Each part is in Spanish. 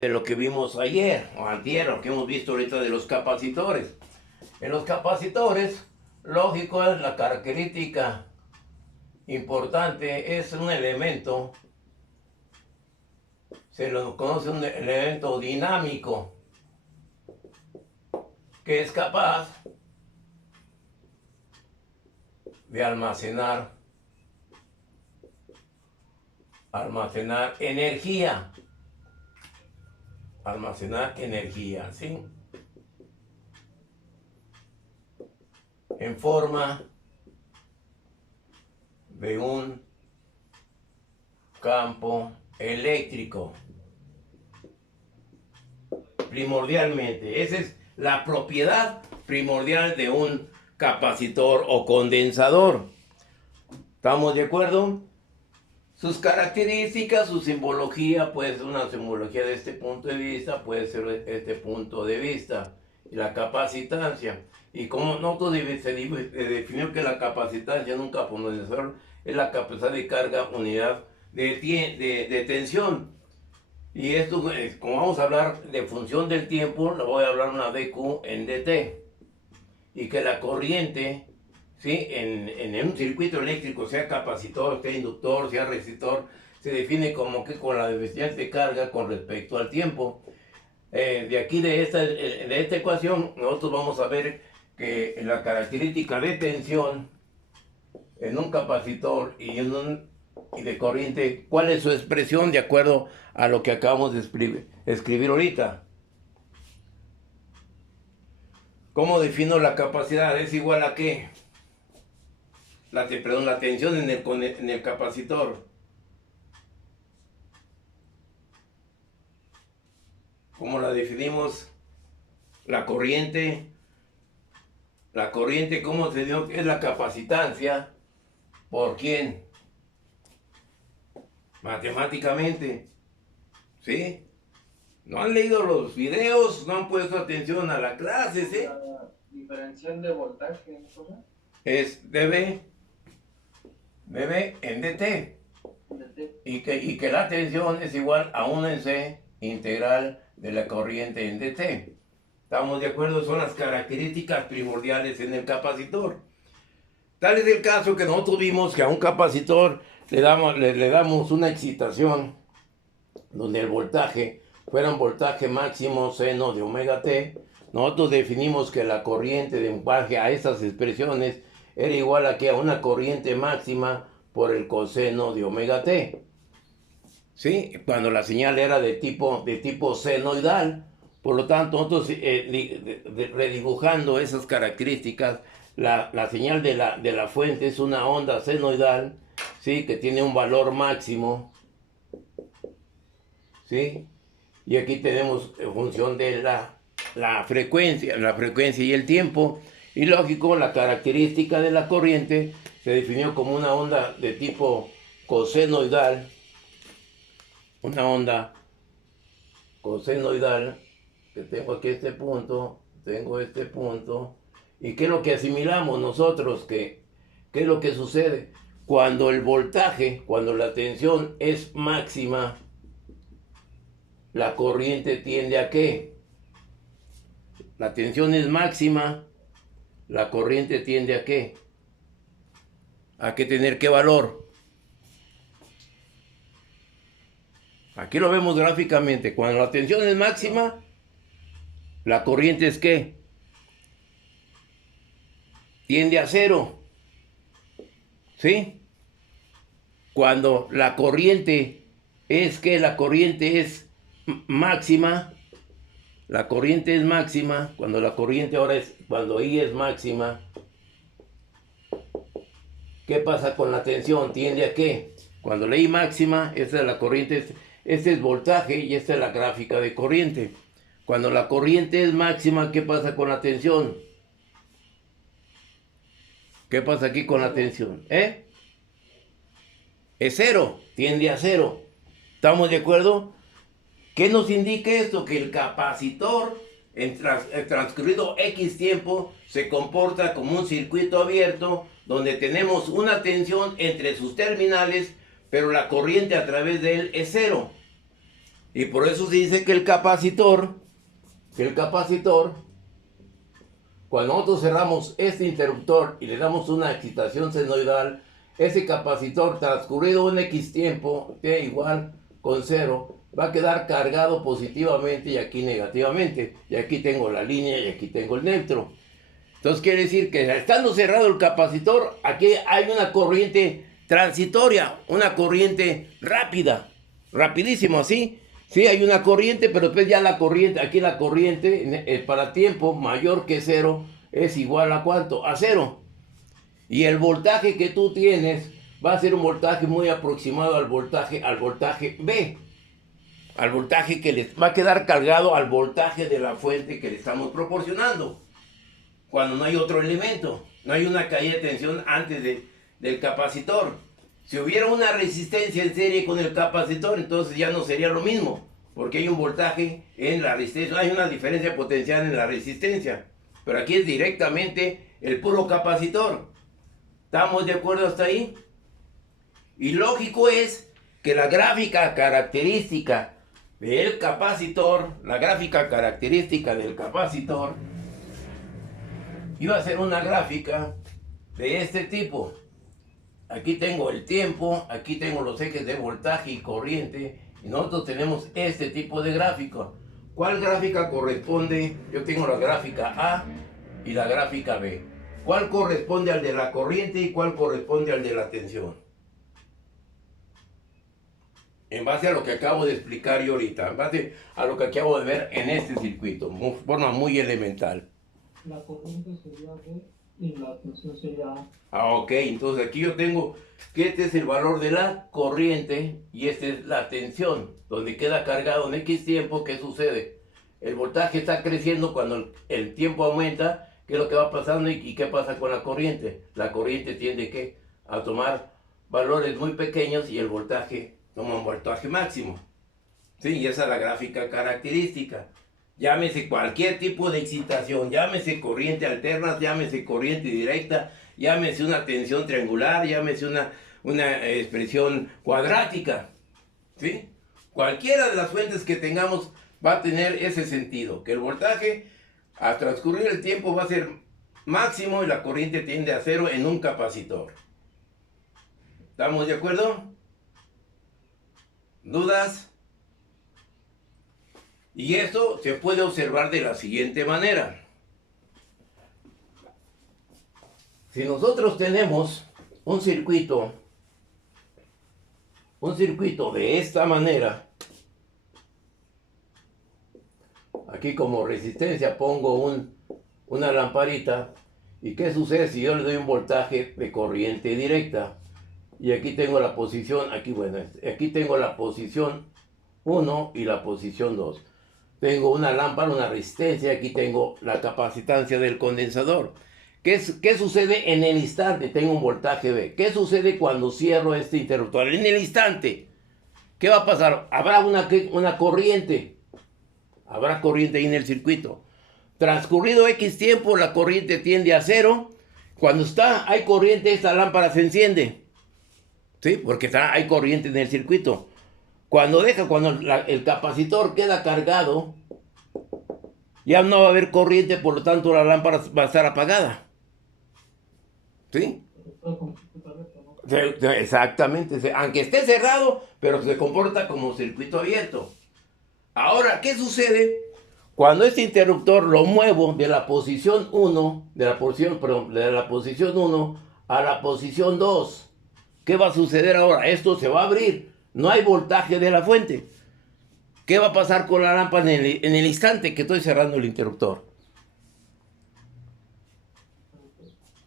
de lo que vimos ayer o antier, lo que hemos visto ahorita de los capacitores. En los capacitores, lógico, es la característica importante, es un elemento, se lo conoce un elemento dinámico, que es capaz de almacenar energía. Almacenar energía, ¿sí? En forma de un campo eléctrico. Primordialmente, esa es la propiedad primordial de un capacitor o condensador. ¿Estamos de acuerdo? Sus características, su simbología, puede ser una simbología de este punto de vista, puede ser este punto de vista. Y la capacitancia. Y como nosotros se definió que la capacitancia en un capacitor es la capacidad de carga unidad de tensión. Y esto, como vamos a hablar de función del tiempo, le voy a hablar una dQ en dt. Y que la corriente, ¿sí? en un circuito eléctrico, sea capacitor, sea inductor, sea resistor, se define como que con la diferencia de carga con respecto al tiempo. De aquí, de esta ecuación, nosotros vamos a ver que la característica de tensión en un capacitor y de corriente, ¿cuál es su expresión de acuerdo a lo que acabamos de escribir ahorita? ¿Cómo defino la capacidad? ¿Es igual a qué? La tensión en el capacitor. ¿Cómo la definimos? La corriente, ¿cómo se dio? Es la capacitancia. ¿Por quién? Matemáticamente. ¿Sí? ¿No han leído los videos? ¿No han puesto atención a la clase? ¿Sí? La diferencial de voltaje, ¿no? Es dB en dt. Y que la tensión es igual a 1 en C integral de la corriente en dt. ¿Estamos de acuerdo? Son las características primordiales en el capacitor. Tal es el caso que nosotros vimos que a un capacitor le damos una excitación donde el voltaje fuera un voltaje máximo seno de omega t. Nosotros definimos que la corriente de base a esas expresiones era igual a que a una corriente máxima por el coseno de omega t. ¿Sí? Cuando la señal era de tipo senoidal. Por lo tanto, nosotros redibujando esas características, la señal de la fuente es una onda senoidal, ¿sí? Que tiene un valor máximo, ¿sí? Y aquí tenemos en función de la frecuencia y el tiempo. Y lógico, la característica de la corriente se definió como una onda de tipo cosenoidal. Una onda cosenoidal, que tengo aquí tengo este punto. ¿Y qué es lo que asimilamos nosotros? ¿Qué es lo que sucede? Cuando el voltaje, cuando la tensión es máxima, la corriente tiende a ¿qué? La tensión es máxima, la corriente tiende a ¿qué? ¿A qué tener qué valor? Aquí lo vemos gráficamente. Cuando la tensión es máxima, la corriente es ¿qué? Tiende a cero. ¿Sí? Cuando la corriente es ¿qué? La corriente es máxima. La corriente es máxima. Cuando la corriente cuando I es máxima, ¿qué pasa con la tensión? ¿Tiende a qué? Cuando la I máxima, esta es la corriente, este es voltaje y esta es la gráfica de corriente. Cuando la corriente es máxima, ¿qué pasa con la tensión? ¿Qué pasa aquí con la tensión? Es cero, tiende a cero. ¿Estamos de acuerdo? ¿Qué nos indica esto? Que el capacitor, en transcurrido X tiempo, se comporta como un circuito abierto donde tenemos una tensión entre sus terminales, pero la corriente a través de él es cero. Y por eso se dice que el capacitor, cuando nosotros cerramos este interruptor y le damos una excitación senoidal, ese capacitor transcurrido un X tiempo, T igual con 0, va a quedar cargado positivamente y aquí negativamente. Y aquí tengo la línea y aquí tengo el neutro. Entonces quiere decir que estando cerrado el capacitor, aquí hay una corriente transitoria, una corriente rápida, rapidísimo así. Sí, hay una corriente, pero después ya la corriente, aquí la corriente para tiempo mayor que 0 es igual a ¿cuánto? A 0. Y el voltaje que tú tienes va a ser un voltaje muy aproximado al voltaje B. Al voltaje que les va a quedar cargado al voltaje de la fuente que le estamos proporcionando. Cuando no hay otro elemento, no hay una caída de tensión antes del capacitor. Si hubiera una resistencia en serie con el capacitor, entonces ya no sería lo mismo, porque hay un voltaje en la resistencia, hay una diferencia potencial en la resistencia, pero aquí es directamente el puro capacitor. ¿Estamos de acuerdo hasta ahí? Y lógico es que la gráfica característica del capacitor, iba a ser una gráfica de este tipo. Aquí tengo el tiempo, aquí tengo los ejes de voltaje y corriente, y nosotros tenemos este tipo de gráfica. ¿Cuál gráfica corresponde? Yo tengo la gráfica A y la gráfica B. ¿Cuál corresponde al de la corriente y cuál corresponde al de la tensión? En base a lo que acabo de explicar yo ahorita, en base a lo que acabo de ver en este circuito, de forma muy elemental. La corriente sería B y la tensión sería A. Ok, entonces aquí yo tengo que este es el valor de la corriente y esta es la tensión, donde queda cargado en X tiempo. ¿Qué sucede? El voltaje está creciendo cuando el tiempo aumenta. ¿Qué es lo que va pasando y qué pasa con la corriente? La corriente tiende a tomar valores muy pequeños y el voltaje toma un voltaje máximo. Sí, y esa es la gráfica característica. Llámese cualquier tipo de excitación, llámese corriente alterna, llámese corriente directa, llámese una tensión triangular, llámese una expresión cuadrática. ¿Sí? Cualquiera de las fuentes que tengamos va a tener ese sentido, que el voltaje al transcurrir el tiempo va a ser máximo y la corriente tiende a 0 en un capacitor. ¿Estamos de acuerdo? ¿Dudas? Y esto se puede observar de la siguiente manera. Si nosotros tenemos un circuito de esta manera, aquí como resistencia pongo una lamparita, ¿y qué sucede si yo le doy un voltaje de corriente directa? Y aquí tengo la posición, aquí tengo la posición 1 y la posición 2. Tengo una lámpara, una resistencia, aquí tengo la capacitancia del condensador. ¿Qué sucede en el instante? Tengo un voltaje B. ¿Qué sucede cuando cierro este interruptor? En el instante, ¿qué va a pasar? Habrá una corriente. Habrá corriente ahí en el circuito. Transcurrido X tiempo, la corriente tiende a 0. Cuando hay corriente, esta lámpara se enciende. ¿Sí? Porque hay corriente en el circuito. Cuando el capacitor queda cargado, ya no va a haber corriente, por lo tanto la lámpara va a estar apagada. ¿Sí? Exactamente, aunque esté cerrado, pero se comporta como circuito abierto. Ahora, ¿qué sucede? Cuando este interruptor lo muevo de la posición 1, de la posición 1 a la posición 2, ¿qué va a suceder ahora? Esto se va a abrir. No hay voltaje de la fuente. ¿Qué va a pasar con la lámpara en el instante que estoy cerrando el interruptor?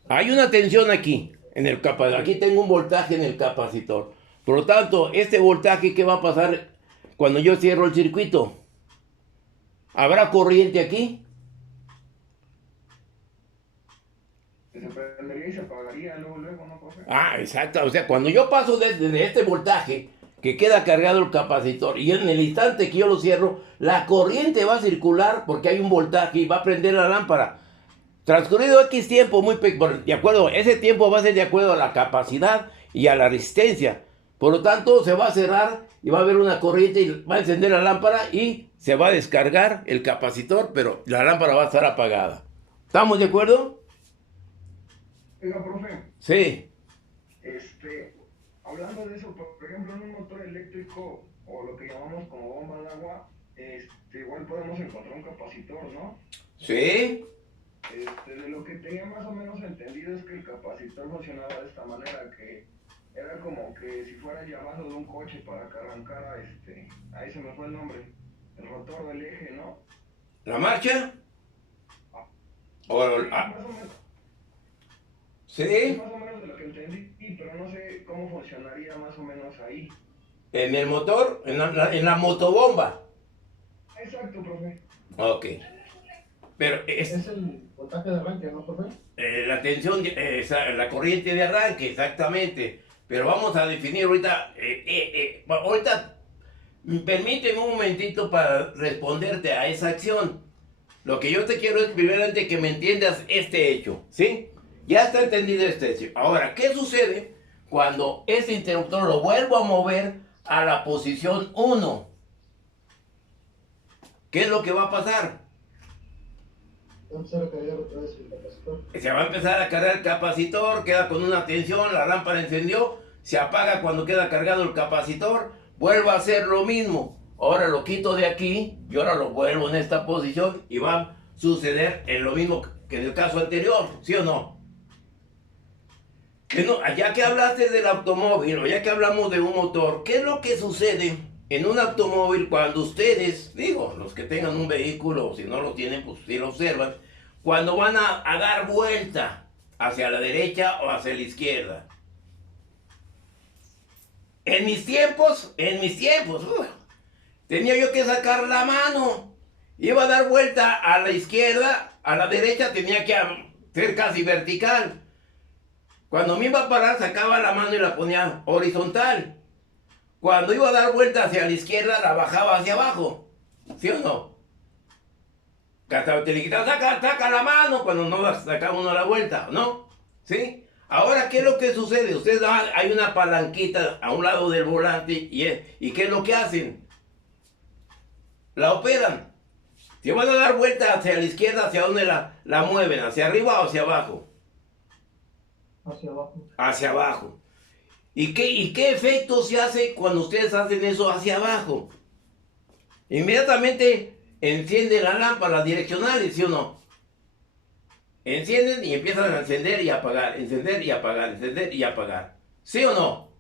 Hay una tensión aquí, aquí tengo un voltaje en el capacitor. Por lo tanto, este voltaje, ¿qué va a pasar cuando yo cierro el circuito? ¿Habrá corriente aquí? Se prendería y se apagaría luego, ¿no, profe? Exacto. O sea, cuando yo paso desde este voltaje que queda cargado el capacitor y en el instante que yo lo cierro, la corriente va a circular porque hay un voltaje y va a prender la lámpara. Transcurrido X tiempo, ese tiempo va a ser de acuerdo a la capacidad y a la resistencia. Por lo tanto, se va a cerrar y va a haber una corriente y va a encender la lámpara y se va a descargar el capacitor, pero la lámpara va a estar apagada. ¿Estamos de acuerdo? Oiga, profe, Sí. hablando de eso, por ejemplo, en un motor eléctrico o lo que llamamos como bomba de agua, igual podemos encontrar un capacitor, ¿no? Sí. De lo que tenía más o menos entendido es que el capacitor funcionaba de esta manera, que era como que si fuera el llamado de un coche para que arrancara, ahí se me fue el nombre, el rotor del eje, ¿no? ¿La marcha? O, Más o menos. sí. Más o menos de lo que entendí, pero no sé cómo funcionaría más o menos ahí. En el motor, en la motobomba. Exacto, profe. Ok. Pero Es el voltaje de arranque, ¿no, profe? la tensión, la corriente de arranque, exactamente. Pero vamos a definir ahorita, ahorita, permíteme un momentito para responderte a esa acción. Lo que yo te quiero es primeramente que me entiendas este hecho, ¿sí? Ya está entendido este hecho. Ahora, ¿qué sucede cuando ese interruptor lo vuelvo a mover a la posición 1? ¿Qué es lo que va a pasar? Vamos a recargar otra vez el capacitor. Se va a empezar a cargar el capacitor, queda con una tensión, la lámpara encendió, se apaga cuando queda cargado el capacitor, vuelvo a hacer lo mismo. Ahora lo quito de aquí y ahora lo vuelvo en esta posición y va a suceder en lo mismo que en el caso anterior, ¿sí o no? Que no, ya que hablaste del automóvil o ya que hablamos de un motor, ¿qué es lo que sucede en un automóvil cuando ustedes, digo, los que tengan un vehículo, o si no lo tienen, pues sí lo observan, cuando van a dar vuelta hacia la derecha o hacia la izquierda? En mis tiempos, tenía yo que sacar la mano. Iba a dar vuelta a la izquierda, a la derecha tenía que ser casi vertical. Cuando me iba a parar, sacaba la mano y la ponía horizontal. Cuando iba a dar vuelta hacia la izquierda, la bajaba hacia abajo. ¿Sí o no? Te le quitas, saca la mano cuando no sacaba uno la vuelta, ¿no? ¿Sí? Ahora, ¿qué es lo que sucede? Ustedes, hay una palanquita a un lado del volante y ¿qué es lo que hacen? La operan. Si van a dar vuelta hacia la izquierda, ¿hacia dónde la mueven? ¿Hacia arriba o hacia abajo? Hacia abajo. Hacia abajo. ¿Y qué efecto se hace cuando ustedes hacen eso hacia abajo? Inmediatamente enciende la lámpara, las direccionales, ¿sí o no? Encienden y empiezan a encender y apagar, encender y apagar, encender y apagar. ¿Sí o no?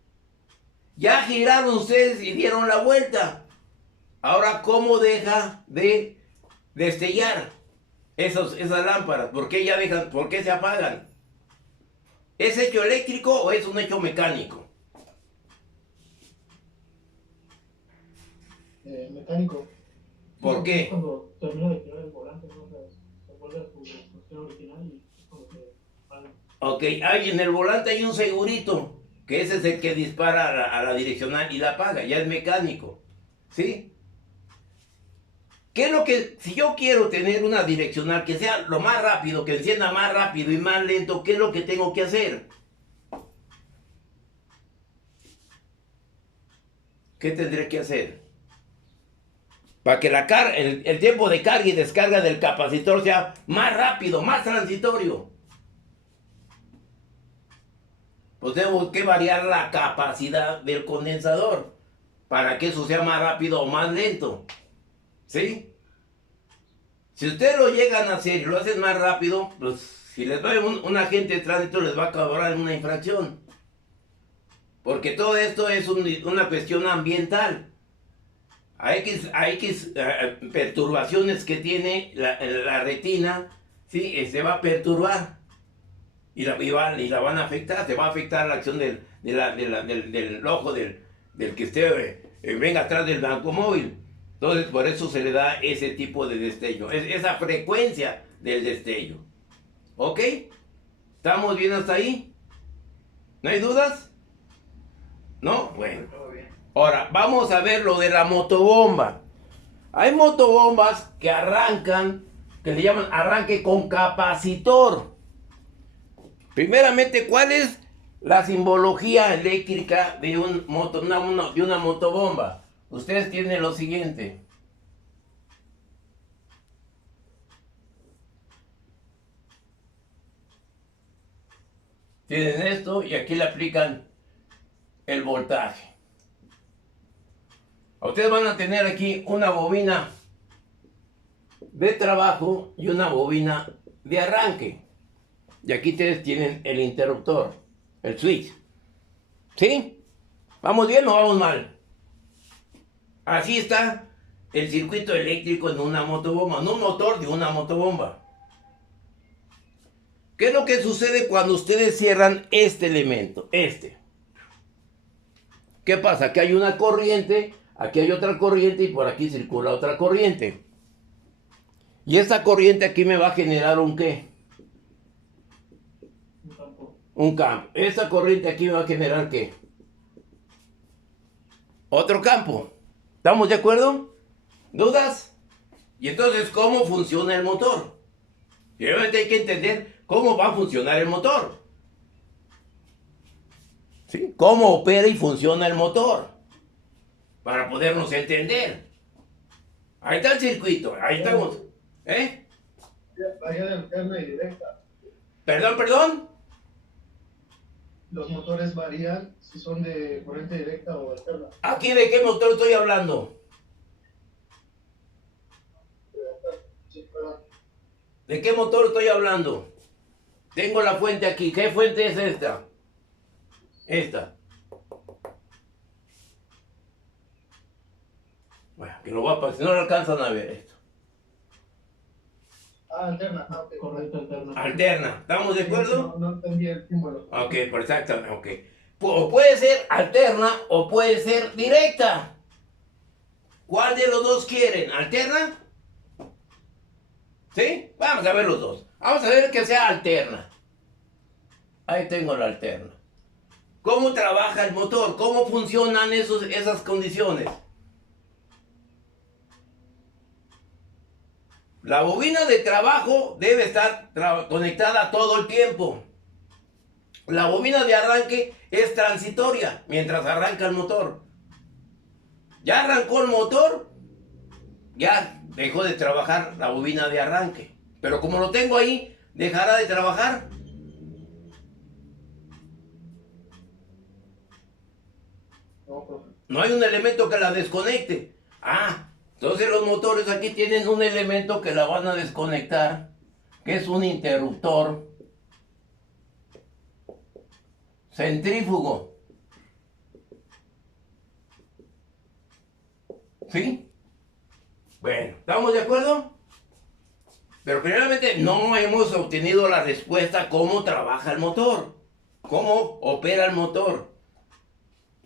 Ya giraron ustedes y dieron la vuelta. Ahora, ¿cómo deja de destellar esas lámparas? ¿Por qué ya dejan, por qué se apagan? ¿Es hecho eléctrico o es un hecho mecánico? Mecánico. ¿Por qué? Cuando termina de girar el volante, ¿no? Se vuelve a su posición original y es cuando se apaga. Ok, en el volante hay un segurito, que ese es el que dispara a la direccional y la apaga, ya es mecánico, ¿sí? ¿Qué es lo que, si yo quiero tener una direccional que sea lo más rápido, que encienda más rápido y más lento, qué es lo que tengo que hacer? ¿Qué tendré que hacer? Para que el tiempo de carga y descarga del capacitor sea más rápido, más transitorio. Pues tengo que variar la capacidad del condensador para que eso sea más rápido o más lento. ¿Sí? Si ustedes lo llegan a hacer y lo hacen más rápido, pues si les va un agente de tránsito les va a cobrar una infracción. Porque todo esto es una cuestión ambiental. Hay perturbaciones que tiene la retina, ¿sí? Se va a perturbar y la van a afectar, se va a afectar la acción del ojo del que venga atrás del automóvil. Entonces, por eso se le da ese tipo de destello, esa frecuencia del destello. ¿Ok? ¿Estamos bien hasta ahí? ¿No hay dudas? ¿No? Bueno. Todo bien. Ahora, vamos a ver lo de la motobomba. Hay motobombas que arrancan, que le llaman arranque con capacitor. Primeramente, ¿cuál es la simbología eléctrica de de una motobomba. Ustedes tienen lo siguiente. Tienen esto y aquí le aplican el voltaje. Ustedes van a tener aquí una bobina de trabajo y una bobina de arranque. Y aquí ustedes tienen el interruptor, el switch. ¿Sí? ¿Vamos bien o vamos mal? Así está el circuito eléctrico en una motobomba, en un motor de una motobomba. ¿Qué es lo que sucede cuando ustedes cierran este elemento? ¿Qué pasa? Aquí hay una corriente, aquí hay otra corriente y por aquí circula otra corriente. Y esta corriente aquí me va a generar un ¿qué? Un campo. Un campo. Esta corriente aquí me va a generar ¿qué? Otro campo. ¿Estamos de acuerdo? ¿Dudas? Y entonces, ¿cómo funciona el motor? Y obviamente hay que entender cómo va a funcionar el motor. ¿Sí? ¿Cómo opera y funciona el motor? Para podernos entender. Ahí está el circuito, ahí estamos. ¿Eh? Varía de alterna y directa. Perdón. Los motores varían si son de corriente directa o alterna. ¿Aquí de qué motor estoy hablando? Sí, perdón. ¿De qué motor estoy hablando? Tengo la fuente aquí. ¿Qué fuente es esta? Esta. Bueno, que lo voy a pasar, si no lo alcanzan a ver esto. Ah, alterna. Ah, ok. Corriente alterna. Alterna. ¿Estamos de acuerdo? No entendí el símbolo. Ok, exactamente, ok. O puede ser alterna o puede ser directa. ¿Cuál de los dos quieren? ¿Alterna? ¿Sí? Vamos a ver los dos. Vamos a ver que sea alterna. Ahí tengo la alterna. ¿Cómo trabaja el motor? ¿Cómo funcionan esas condiciones? La bobina de trabajo debe estar conectada todo el tiempo. La bobina de arranque es transitoria mientras arranca el motor. Ya arrancó el motor, ya dejó de trabajar la bobina de arranque. Pero como lo tengo ahí, dejará de trabajar. No, profe. No hay un elemento que la desconecte. Entonces los motores aquí tienen un elemento que la van a desconectar, que es un interruptor centrífugo. ¿Sí? Bueno, ¿estamos de acuerdo? Pero primeramente no hemos obtenido la respuesta cómo trabaja el motor, cómo opera el motor.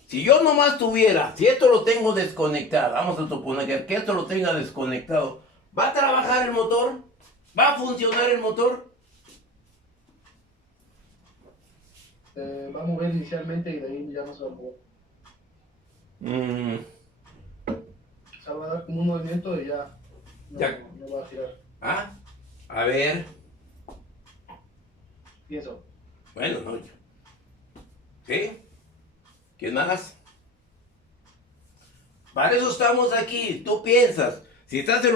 Si yo nomás tuviera, si esto lo tengo desconectado, vamos a suponer que esto lo tenga desconectado, ¿va a trabajar el motor? ¿Va a funcionar el motor? Va a mover inicialmente y de ahí ya no se va a mover. O sea, va a dar como un movimiento y ya. No va a girar. A ver. Pienso. Bueno, no. ¿Sí? ¿Quién más? Para eso estamos aquí. Tú piensas. Si estás en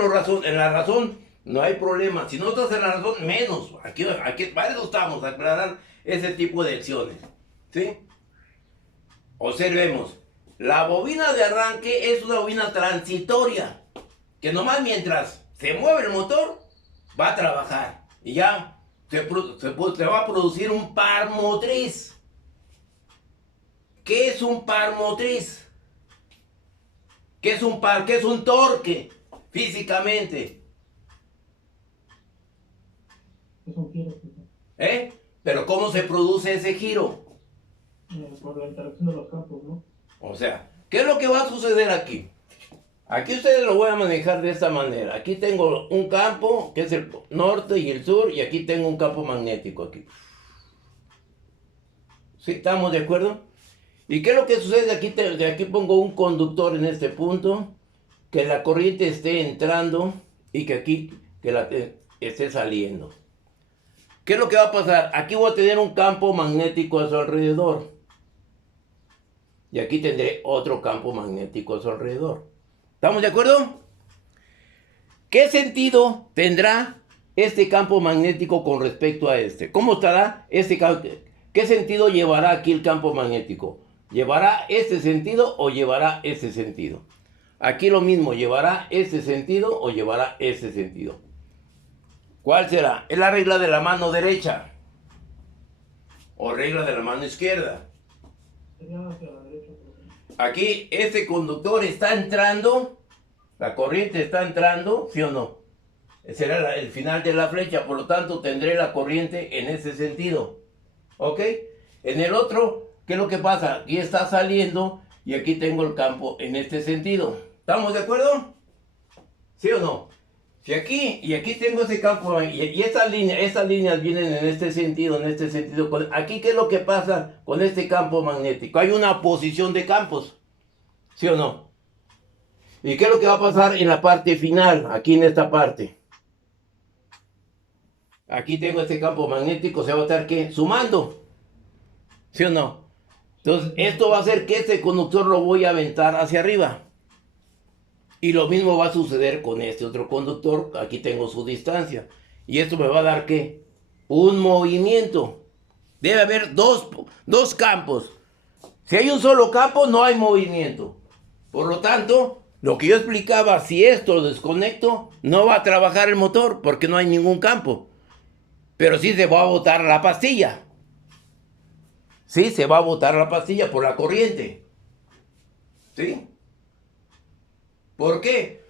la razón, no hay problema. Si no estás en la razón, menos. Aquí, para eso estamos, a aclarar ese tipo de acciones. ¿Sí? Observemos. La bobina de arranque es una bobina transitoria. Que nomás mientras se mueve el motor, va a trabajar. Y ya se va a producir un par motriz. ¿Qué es un par motriz? ¿Qué es un par? ¿Qué es un torque? Físicamente. Es un giro, Pero ¿cómo se produce ese giro? por la interacción de los campos, ¿no? O sea, ¿qué es lo que va a suceder aquí? Aquí ustedes lo voy a manejar de esta manera. Aquí tengo un campo, que es el norte y el sur, y aquí tengo un campo magnético aquí. ¿Sí? ¿Estamos de acuerdo? ¿Y qué es lo que sucede? De aquí pongo un conductor en este punto, que la corriente esté entrando y que aquí esté saliendo. ¿Qué es lo que va a pasar? Aquí voy a tener un campo magnético a su alrededor. Y aquí tendré otro campo magnético a su alrededor. ¿Estamos de acuerdo? ¿Qué sentido tendrá este campo magnético con respecto a este? ¿Cómo estará este campo? ¿Qué sentido llevará aquí el campo magnético? ¿Llevará este sentido o llevará este sentido? Aquí lo mismo, ¿llevará este sentido o llevará este sentido? ¿Cuál será? ¿Es la regla de la mano derecha o regla de la mano izquierda? Sería hacia la derecha, por ejemplo. Aquí este conductor está entrando, la corriente está entrando, ¿sí o no? Será el final de la flecha, por lo tanto tendré la corriente en ese sentido. ¿Ok? En el otro, ¿qué es lo que pasa? Aquí está saliendo y aquí tengo el campo en este sentido. ¿Estamos de acuerdo? ¿Sí o no? Si aquí y aquí tengo ese campo y estas líneas vienen en este sentido, aquí, ¿qué es lo que pasa con este campo magnético? Hay una oposición de campos, ¿sí o no? ¿Y qué es lo que va a pasar en la parte final, aquí en esta parte? Aquí tengo este campo magnético, se va a estar, ¿qué? Sumando, ¿sí o no? Entonces, esto va a hacer que este conductor lo voy a aventar hacia arriba. Y lo mismo va a suceder con este otro conductor. Aquí tengo su distancia. Y esto me va a dar, ¿qué? Un movimiento. Debe haber dos campos. Si hay un solo campo, no hay movimiento. Por lo tanto, lo que yo explicaba, si esto lo desconecto, no va a trabajar el motor porque no hay ningún campo. Pero sí se va a botar la pastilla. Sí, se va a botar la pastilla por la corriente. ¿Sí? ¿Por qué?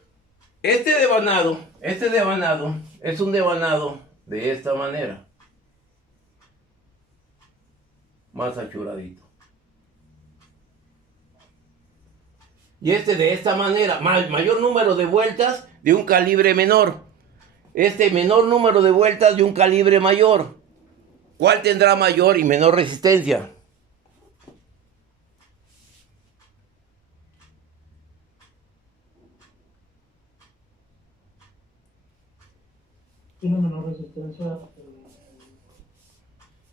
Este devanado es un devanado de esta manera. Más achuradito. Y este de esta manera, mayor número de vueltas de un calibre menor. Este menor número de vueltas de un calibre mayor. ¿Cuál tendrá mayor y menor resistencia? Tiene menor resistencia.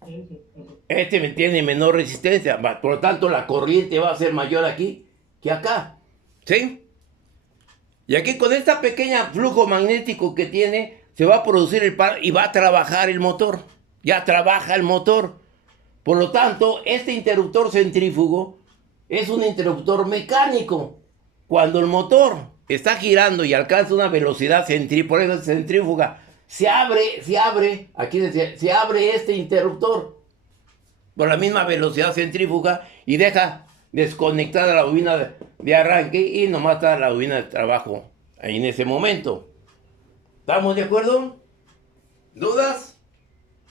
Ese. Este tiene menor resistencia, por lo tanto la corriente va a ser mayor aquí que acá, ¿sí? Y aquí con esta pequeña flujo magnético que tiene, se va a producir el par y va a trabajar el motor. Ya trabaja el motor. Por lo tanto, este interruptor centrífugo es un interruptor mecánico. Cuando el motor está girando y alcanza una velocidad centrífuga, por eso es centrífuga, se abre, aquí se abre este interruptor por la misma velocidad centrífuga y deja desconectada la bobina de arranque y nomás está la bobina de trabajo ahí en ese momento. ¿Estamos de acuerdo? ¿Dudas?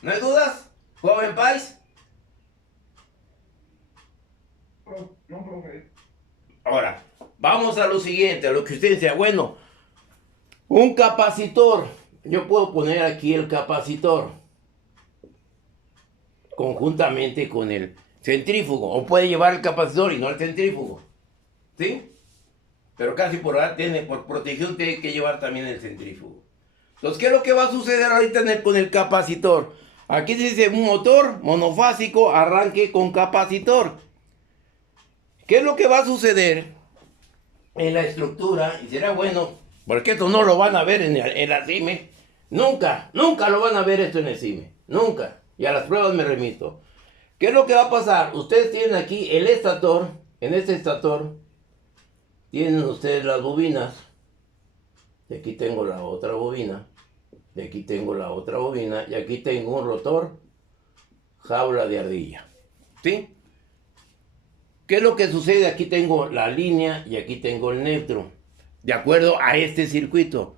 ¿No hay dudas? ¿Joven Pais? No, profe. Ahora, vamos a lo siguiente, a lo que usted decía. Bueno, un capacitor. Yo puedo poner aquí el capacitor conjuntamente con el centrífugo. O puede llevar el capacitor y no el centrífugo. ¿Sí? Pero casi por protección tiene que llevar también el centrífugo. Entonces, ¿qué es lo que va a suceder ahorita con el capacitor? Aquí dice un motor monofásico, arranque con capacitor. ¿Qué es lo que va a suceder en la estructura? Y será bueno, porque esto no lo van a ver en la CIME. Nunca lo van a ver esto en el CIME. Nunca. Y a las pruebas me remito. ¿Qué es lo que va a pasar? Ustedes tienen aquí el estator. En este estator tienen ustedes las bobinas. De aquí tengo la otra bobina. De aquí tengo la otra bobina. Y aquí tengo un rotor jaula de ardilla. ¿Sí? ¿Qué es lo que sucede? Aquí tengo la línea y aquí tengo el neutro. De acuerdo a este circuito.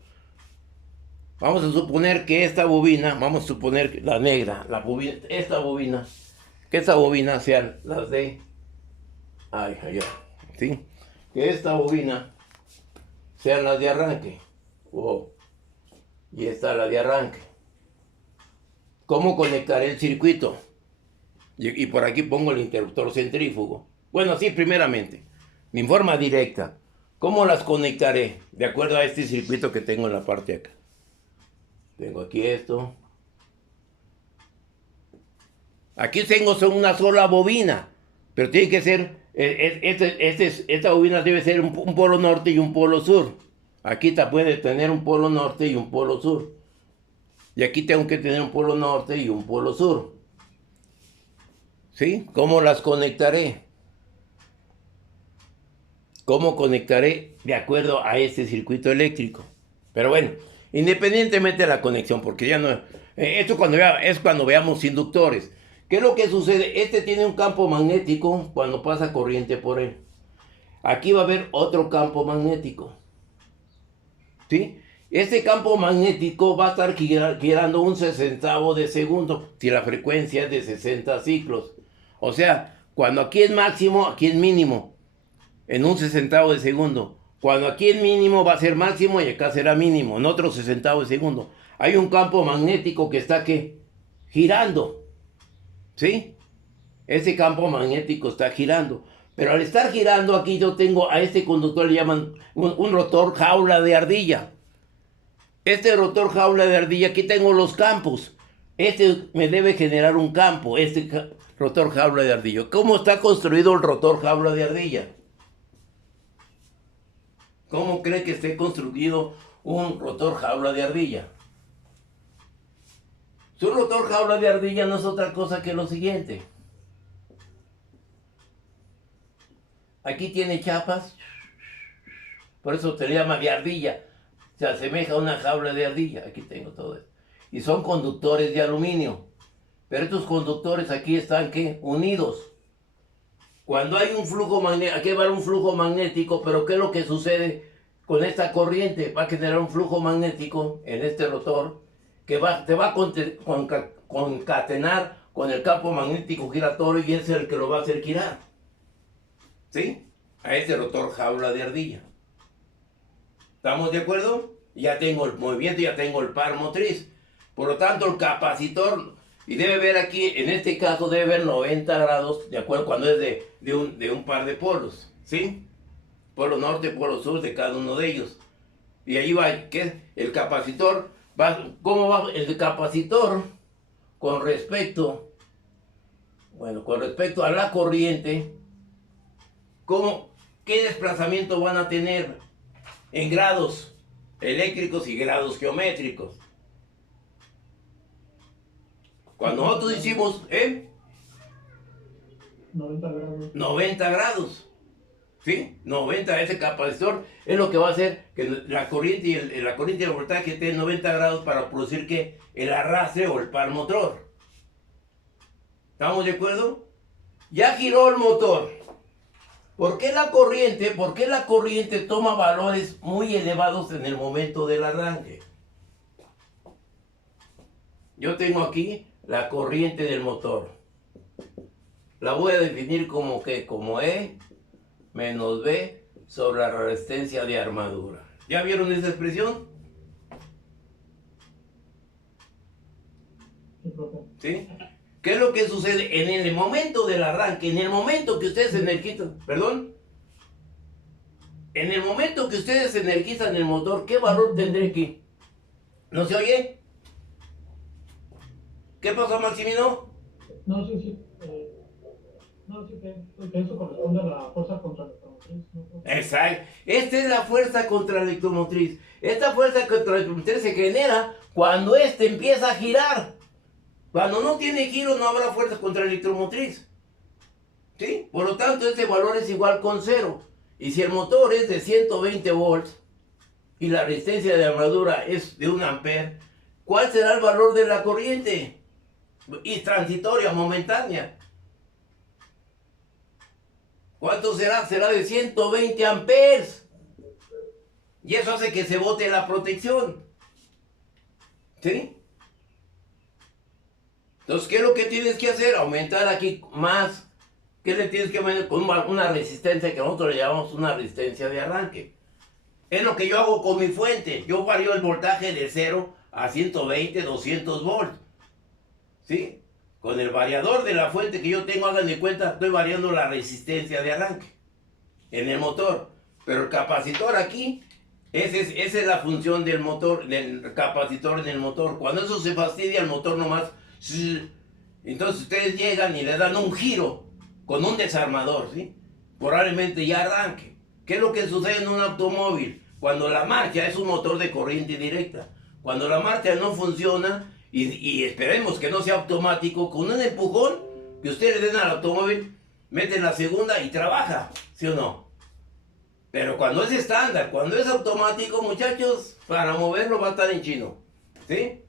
Vamos a suponer que esta bobina, vamos a suponer que la negra, que esta bobina sean las de... ¿sí? Que esta bobina sean las de arranque. Y esta la de arranque. ¿Cómo conectaré el circuito? Y por aquí pongo el interruptor centrífugo. Bueno, sí, primeramente, en forma directa. ¿Cómo las conectaré? De acuerdo a este circuito que tengo en la parte de acá. Tengo aquí esto. Aquí tengo una sola bobina, pero tiene que ser, esta bobina debe ser un polo norte y un polo sur. Aquí puede tener un polo norte y un polo sur. Y aquí tengo que tener un polo norte y un polo sur. ¿Sí? ¿Cómo las conectaré? ¿Cómo conectaré de acuerdo a este circuito eléctrico? Pero bueno, independientemente de la conexión, porque ya no... esto es cuando veamos inductores. ¿Qué es lo que sucede? Este tiene un campo magnético cuando pasa corriente por él. Aquí va a haber otro campo magnético. ¿Sí? Este campo magnético va a estar girando un sesentavo de segundo si la frecuencia es de 60 ciclos. O sea, cuando aquí es máximo, aquí es mínimo. En un sesentavo de segundo. Cuando aquí es mínimo va a ser máximo y acá será mínimo. En otro sesentavo de segundo. Hay un campo magnético que está ¿qué? Girando. ¿Sí? Ese campo magnético está girando. Pero al estar girando aquí yo tengo a este conductor, le llaman un rotor jaula de ardilla. Este rotor jaula de ardilla, aquí tengo los campos. Este me debe generar un campo, rotor jaula de ardilla. ¿Cómo está construido el rotor jaula de ardilla? ¿Cómo cree que esté construido un rotor jaula de ardilla? Su rotor jaula de ardilla no es otra cosa que lo siguiente. Aquí tiene chapas, por eso se le llama de ardilla. Se asemeja a una jaula de ardilla. Aquí tengo todo esto. Y son conductores de aluminio. Pero estos conductores aquí están ¿qué? Unidos. Cuando hay un flujo magnético, aquí va a haber un flujo magnético, pero ¿qué es lo que sucede con esta corriente? Va a generar un flujo magnético en este rotor que te va a concatenar con el campo magnético giratorio y es el que lo va a hacer girar. ¿Sí? A este rotor jaula de ardilla. ¿Estamos de acuerdo? Ya tengo el movimiento, ya tengo el par motriz. Por lo tanto, el capacitor, y debe ver aquí, en este caso debe ver 90 grados, de acuerdo, cuando es de un par de polos. ¿Sí? Polo norte, polo sur, de cada uno de ellos. Y ahí va, ¿qué? El capacitor, ¿cómo va el capacitor con respecto, con respecto a la corriente? ¿Qué desplazamiento van a tener en grados eléctricos y grados geométricos? Cuando nosotros hicimos 90 grados. 90 grados. ¿Sí? 90, ese capacitor es lo que va a hacer que la corriente y el voltaje esté en 90 grados para producir ¿qué? El arrastre o el par motor. ¿Estamos de acuerdo? Ya giró el motor. ¿Por qué la corriente toma valores muy elevados en el momento del arranque? Yo tengo aquí la corriente del motor. La voy a definir como E menos B sobre la resistencia de armadura. ¿Ya vieron esa expresión? ¿Sí? ¿Qué es lo que sucede en el momento del arranque? En el momento que ustedes energizan, en el momento que ustedes energizan el motor, ¿qué valor tendré aquí? ¿No se oye? ¿Qué pasó, Maximino? No, sí. No, sí, que eso corresponde a la fuerza contra la electromotriz. ¿No? Exacto. Esta es la fuerza contra la electromotriz. Esta fuerza contra la electromotriz se genera cuando empieza a girar. Cuando no tiene giro no habrá fuerza contra la electromotriz. ¿Sí? Por lo tanto, este valor es igual con 0. Y si el motor es de 120 volts y la resistencia de armadura es de 1 ampere, ¿cuál será el valor de la corriente? Y transitoria, momentánea. ¿Cuánto será? Será de 120 amperes. Y eso hace que se bote la protección. ¿Sí? Entonces, ¿qué es lo que tienes que hacer? Aumentar aquí más. ¿Qué le tienes que aumentar? Con una resistencia que nosotros le llamamos una resistencia de arranque. Es lo que yo hago con mi fuente. Yo varío el voltaje de 0 a 120, 200 volts. ¿Sí? Con el variador de la fuente que yo tengo, hagan de cuenta, estoy variando la resistencia de arranque en el motor. Pero el capacitor aquí, esa es la función del motor, del capacitor en el motor. Cuando eso se fastidia, el motor nomás Entonces ustedes llegan y le dan un giro con un desarmador, ¿sí? Probablemente ya arranque. ¿Qué es lo que sucede en un automóvil? Cuando la marcha es un motor de corriente directa. Cuando la marcha no funciona, y esperemos que no sea automático, con un empujón que ustedes le den al automóvil, meten la segunda y trabaja, ¿sí o no? Pero cuando es estándar, cuando es automático, muchachos, para moverlo va a estar en chino, ¿sí?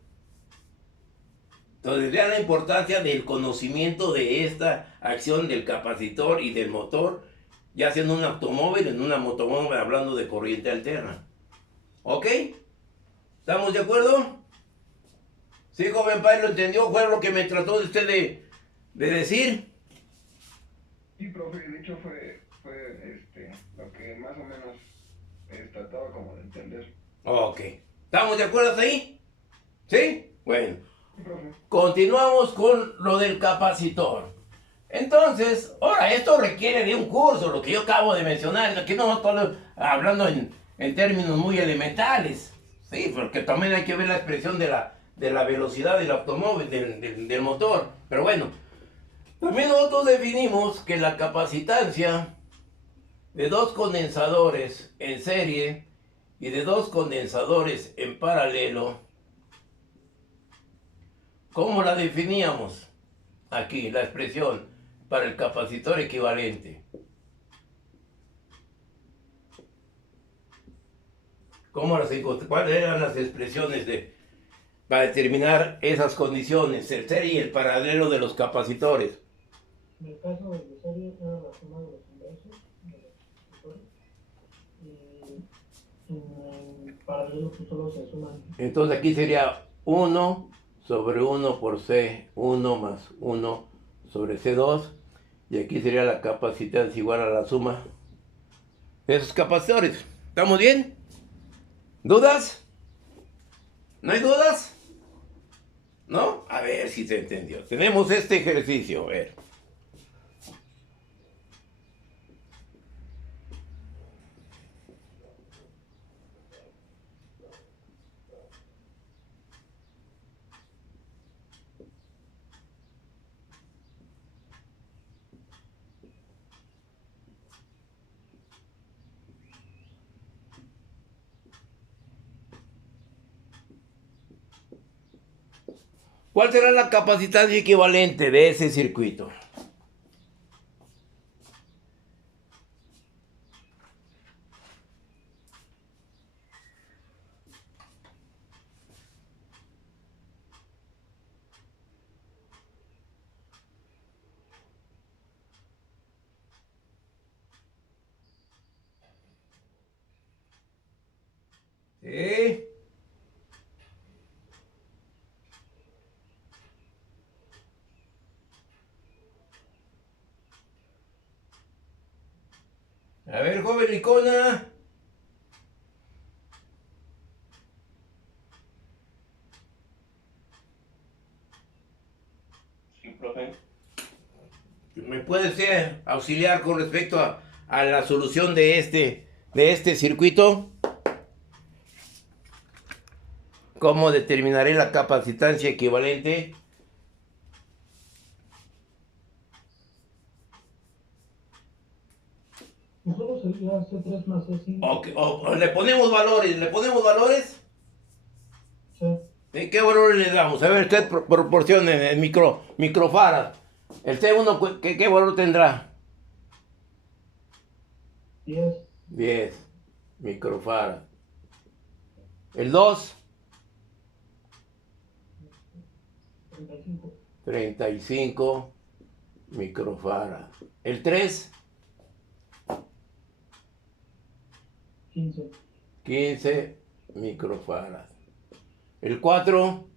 Entonces vean la importancia del conocimiento de esta acción del capacitor y del motor, ya sea en un automóvil, en una motomóvil, hablando de corriente alterna. ¿Ok? ¿Estamos de acuerdo? ¿Sí, joven padre, lo entendió? ¿Fue lo que me trató de usted de decir? Sí, profe, de hecho fue lo que más o menos trataba como de entender. Ok. ¿Estamos de acuerdo hasta ahí? ¿Sí? Bueno. Sí, profe. Continuamos con lo del capacitor. Entonces, ahora, esto requiere de un curso, lo que yo acabo de mencionar. Aquí no estoy hablando en términos muy elementales. Sí, porque también hay que ver la expresión de la velocidad del automóvil, del motor. Pero bueno, también nosotros definimos que la capacitancia de dos condensadores en serie y de dos condensadores en paralelo, ¿cómo la definíamos? Aquí, la expresión para el capacitor equivalente. ¿Cuáles eran las expresiones para determinar esas condiciones, el serie y el paralelo de los capacitores? En el caso de serie era la suma de los inversos de los factores, y en el paralelo pues solo se suman. Entonces aquí sería 1 sobre 1 por C1 más 1 sobre C2, y aquí sería la capacitancia igual a la suma de esos capacitores. ¿Estamos bien? ¿Dudas? ¿No hay dudas? ¿No? A ver si se entendió. Tenemos este ejercicio, a ver. ¿Cuál será la capacitancia equivalente de ese circuito? ¿Sí? A ver, joven Licona. Sí, profe. ¿Me puede usted auxiliar con respecto a la solución de este circuito? ¿Cómo determinaré la capacitancia equivalente? Solo sería C3 más C5. O le ponemos valores. Sí. ¿Qué valores le damos? A ver, usted proporcione el microfarad. El C1, ¿qué valor tendrá? 10. 10 microfarad. El 2, 35. 35 microfarad. El 3, 15. 15 microfarad. El 4,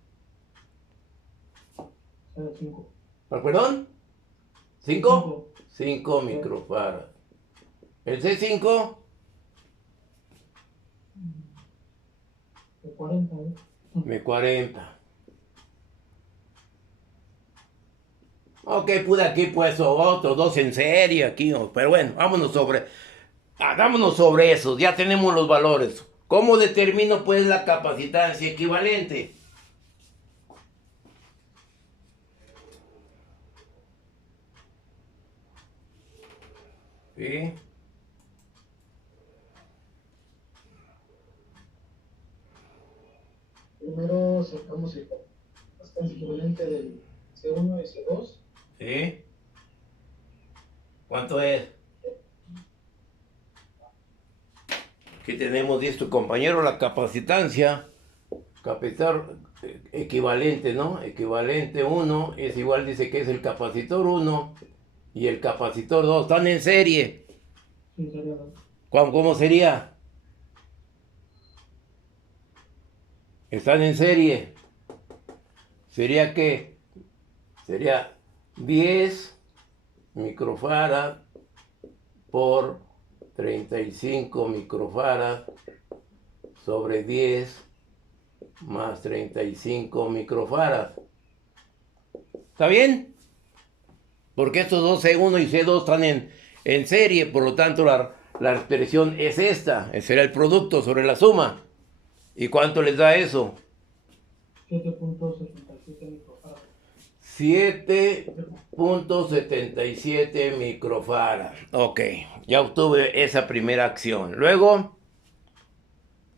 5. ¿perdón? 5, 5 microfarad. El C5, De 40, M40. Ok, pude aquí puesto otros dos en serie aquí, pero bueno, vámonos sobre esos, ya tenemos los valores. ¿Cómo determino pues la capacitancia equivalente? ¿Sí? Primero sacamos el capacitance equivalente del C1 y C2. ¿Sí? ¿Cuánto es? Aquí tenemos, dice tu compañero, la capacitancia. Capacitor equivalente, ¿no? Equivalente 1 es igual, dice que es el capacitor 1 y el capacitor 2. Están en serie. Sí, sería la- ¿Cómo sería? Están en serie. ¿Sería qué? Sería 10 microfarad por 35 microfarad sobre 10 más 35 microfarad. ¿Está bien? Porque estos dos C1 y C2 están en serie, por lo tanto la expresión es esta. Será el producto sobre la suma. ¿Y cuánto les da eso? 7.77 microfarad. 7.77 microfarad. Ok, ya obtuve esa primera acción. Luego,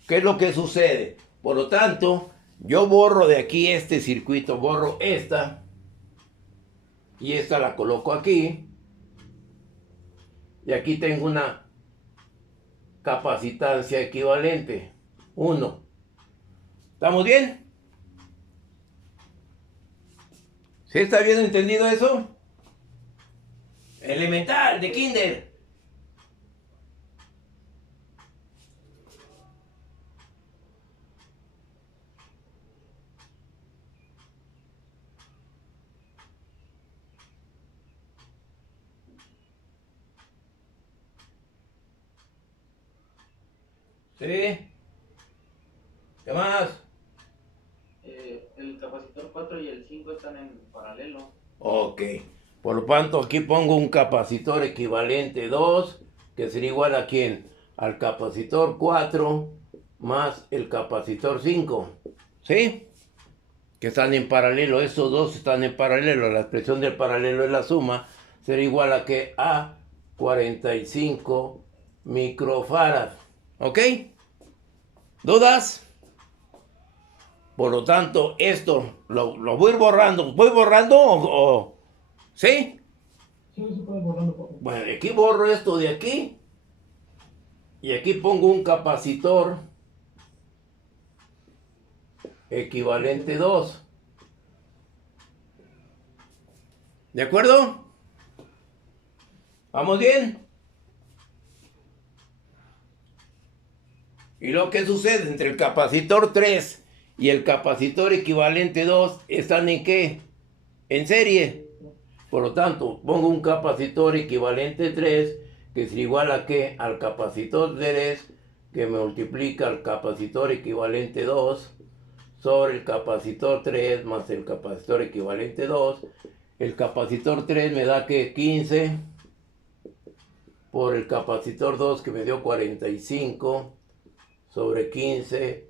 ¿qué es lo que sucede? Por lo tanto, yo borro de aquí este circuito, borro esta. Y esta la coloco aquí. Y aquí tengo una capacitancia equivalente. 1. ¿Estamos bien? ¿Sí está bien entendido eso? Elemental, de kinder. ¿Sí? ¿Qué más? El capacitor 4 y el 5 están en paralelo. Ok. Por lo tanto, aquí pongo un capacitor equivalente 2, que sería igual a quién? Al capacitor 4 más el capacitor 5. ¿Sí? Que están en paralelo. Estos dos están en paralelo. La expresión del paralelo es la suma. Será igual a que a 45 microfarad. ¿Ok? ¿Dudas? Por lo tanto, esto lo voy a ir borrando. ¿Voy borrando o sí? Sí, se puede borrando por favor. Bueno, aquí borro esto de aquí. Y aquí pongo un capacitor equivalente 2. ¿De acuerdo? ¿Vamos bien? Y lo que sucede entre el capacitor 3 y el capacitor equivalente 2 están en ¿qué? En serie. Por lo tanto, pongo un capacitor equivalente 3 que es igual a ¿qué? Al capacitor 3 que me multiplica al capacitor equivalente 2 sobre el capacitor 3 más el capacitor equivalente 2. El capacitor 3 me da que 15 por el capacitor 2 que me dio 45 sobre 15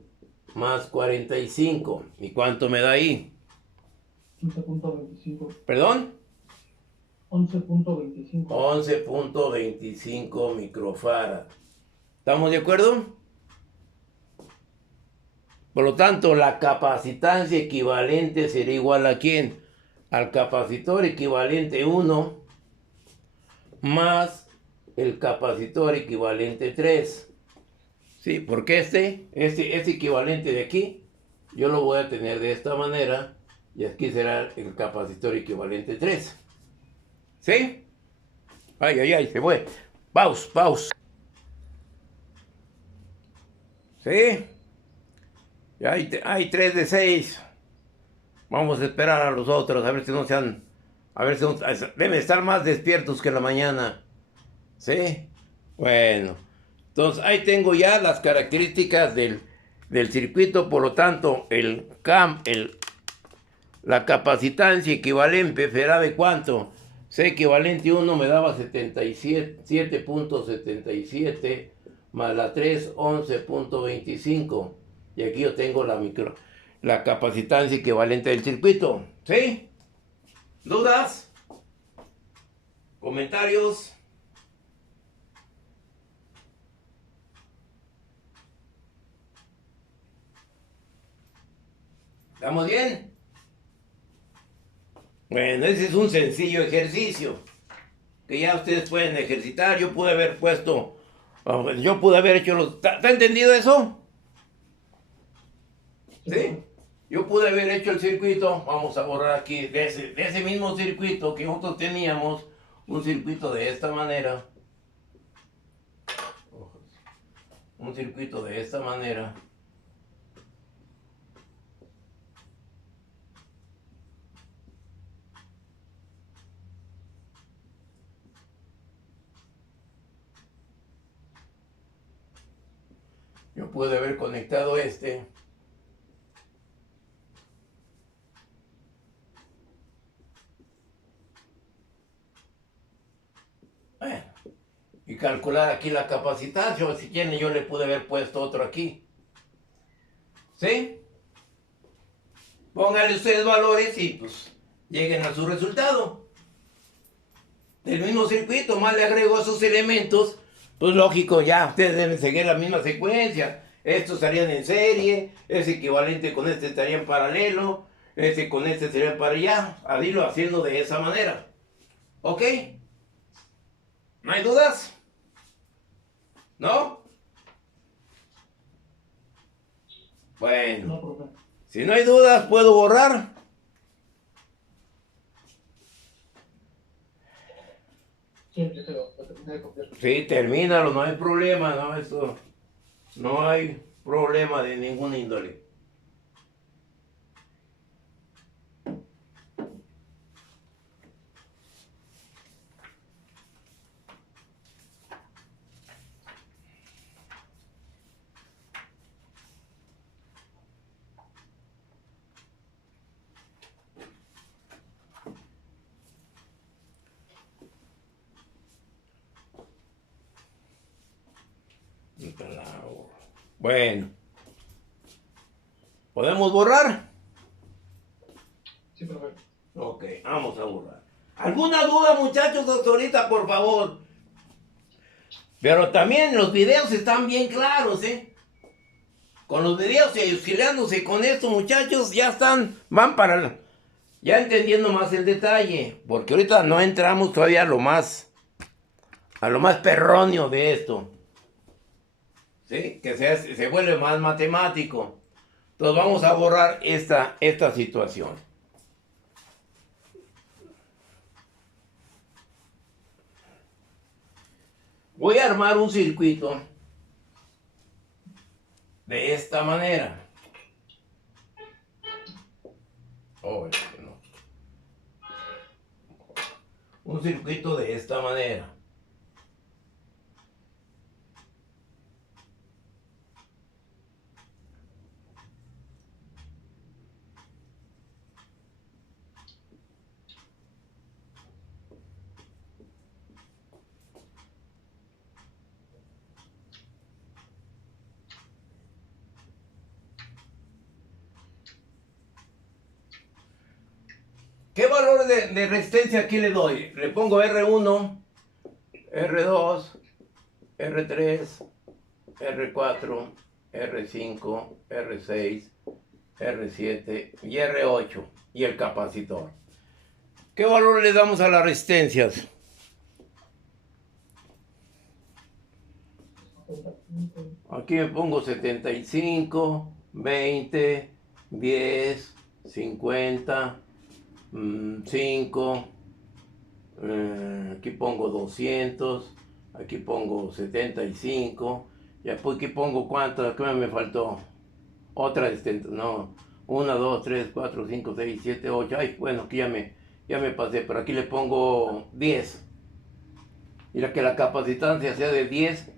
más 45. ¿Y cuánto me da ahí? 11.25. ¿Perdón? 11.25. 11.25 microfarad. ¿Estamos de acuerdo? Por lo tanto, la capacitancia equivalente será igual a ¿quién? Al capacitor equivalente 1 más el capacitor equivalente 3. Sí, porque este equivalente de aquí, yo lo voy a tener de esta manera, y aquí será el capacitor equivalente 3. ¿Sí? Ay, ay, ay, se fue. Pause. ¿Sí? Ya hay 3 de 6. Vamos a esperar a los otros, a ver si no sean... A ver si no, deben estar más despiertos que la mañana. ¿Sí? Bueno. Entonces, ahí tengo ya las características del circuito. Por lo tanto, la capacitancia equivalente será de ¿cuánto? C equivalente 1 me daba 7.77 más la 3, 11.25. Y aquí yo tengo la capacitancia equivalente del circuito. ¿Sí? ¿Dudas? ¿Comentarios? ¿Estamos bien? Bueno, ese es un sencillo ejercicio que ya ustedes pueden ejercitar. Yo pude haber puesto, yo pude haber hecho los... ¿Está entendido eso? Sí. Yo pude haber hecho el circuito, vamos a borrar aquí, de ese mismo circuito que nosotros teníamos, un circuito de esta manera. Un circuito de esta manera. Yo pude haber conectado este. Bueno, y calcular aquí la capacitancia. Si quieren, yo le pude haber puesto otro aquí. ¿Sí? Pónganle ustedes valores y pues lleguen a su resultado. Del mismo circuito, más le agrego esos elementos. Pues lógico, ya ustedes deben seguir la misma secuencia. Estos estarían en serie, ese equivalente con este estaría en paralelo, ese con este sería para allá, a irlo haciendo de esa manera. ¿Ok? ¿No hay dudas? ¿No? Bueno, No, profe. si no hay dudas, ¿puedo borrar? Sí, yo te lo terminé de copiar. Sí, termínalo, no hay problema, no, eso, no hay problema de ninguna índole. Bueno, ¿podemos borrar? Sí, perfecto. Ok, vamos a borrar. ¿Alguna duda, muchachos, hasta ahorita, por favor? Pero también los videos están bien claros, ¿eh? Con los videos y auxiliándose con esto, muchachos, ya están, van para, ya entendiendo más el detalle, porque ahorita no entramos todavía a lo más perróneo de esto. ¿Sí? Que se vuelve más matemático. Entonces vamos a borrar esta situación. Voy a armar un circuito de esta manera. Oh, no. Un circuito de esta manera. ¿Qué valor de resistencia aquí le doy? Le pongo R1, R2, R3, R4, R5, R6, R7 y R8 y el capacitor. ¿Qué valor le damos a las resistencias? 75. Aquí me pongo 75, 20, 10, 50, 5, aquí pongo 200, aquí pongo 75, y aquí pongo cuánto, ¿qué me faltó? Otra, no, 1, 2, 3, 4, 5, 6, 7, 8, ay, bueno, aquí ya me pasé, pero aquí le pongo 10. Y que la capacitancia sea de 10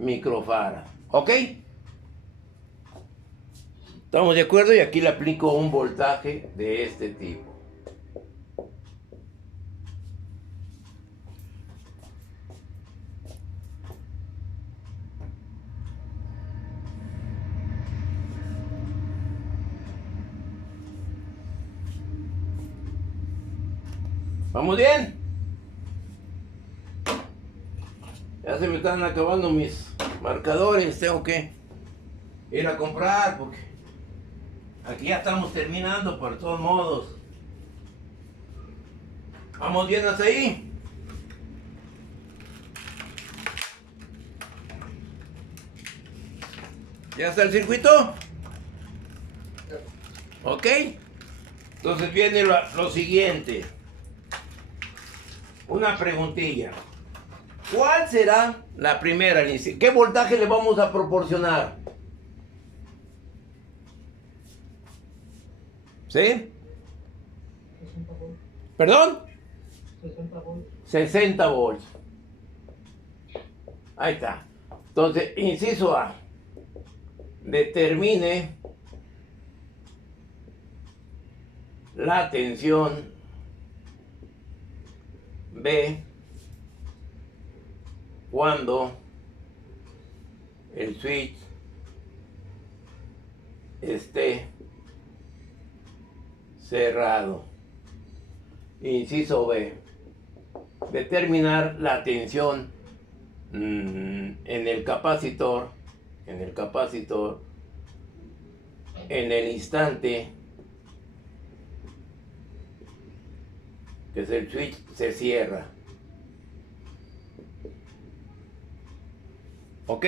microfarads, ¿ok? ¿Estamos de acuerdo? Y aquí le aplico un voltaje de este tipo. ¿Vamos bien? Ya se me están acabando mis marcadores, tengo que ir a comprar porque Aquí ya estamos terminando, por todos modos. ¿Vamos bien hasta ahí? ¿Ya está el circuito? Ok. Entonces viene lo siguiente. Una preguntilla. ¿Cuál será la primera? ¿Qué voltaje le vamos a proporcionar? ¿Sí? 60 volts. ¿Perdón? 60 volts. 60 volts. Ahí está. Entonces, inciso A. Determine la tensión B cuando el switch esté cerrado. Inciso B. Determinar la tensión en el capacitor, en el instante que el switch se cierra. ¿Ok?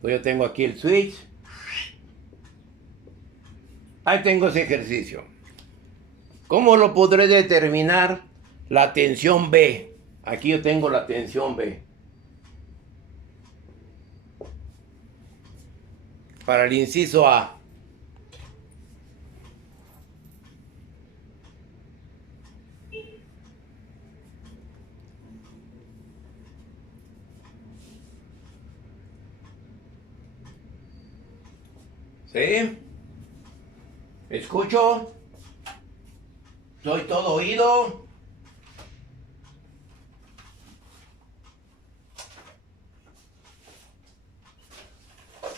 Pues yo tengo aquí el switch. Ahí tengo ese ejercicio. ¿Cómo lo podré determinar? La tensión B. Aquí yo tengo la tensión B. Para el inciso A. ¿Sí? ¿Escucho? ¿Soy todo oído?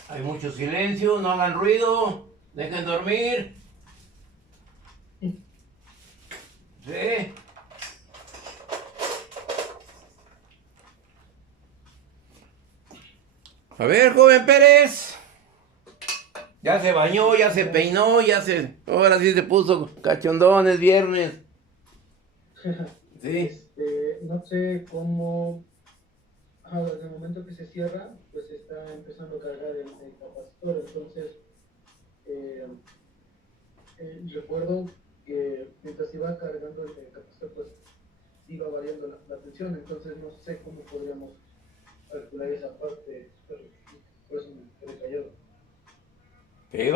Hay mucho silencio, no hagan ruido, dejen dormir. Sí. A ver, joven Pérez. Ya se bañó, ya se peinó, ahora sí se puso cachondón, es viernes. Sí. No sé cómo, desde el momento que se cierra, pues está empezando a cargar el capacitor. Entonces, recuerdo que mientras iba cargando el capacitor, pues iba variando la tensión. Entonces, no sé cómo podríamos calcular esa parte, pero por eso me quedé callado.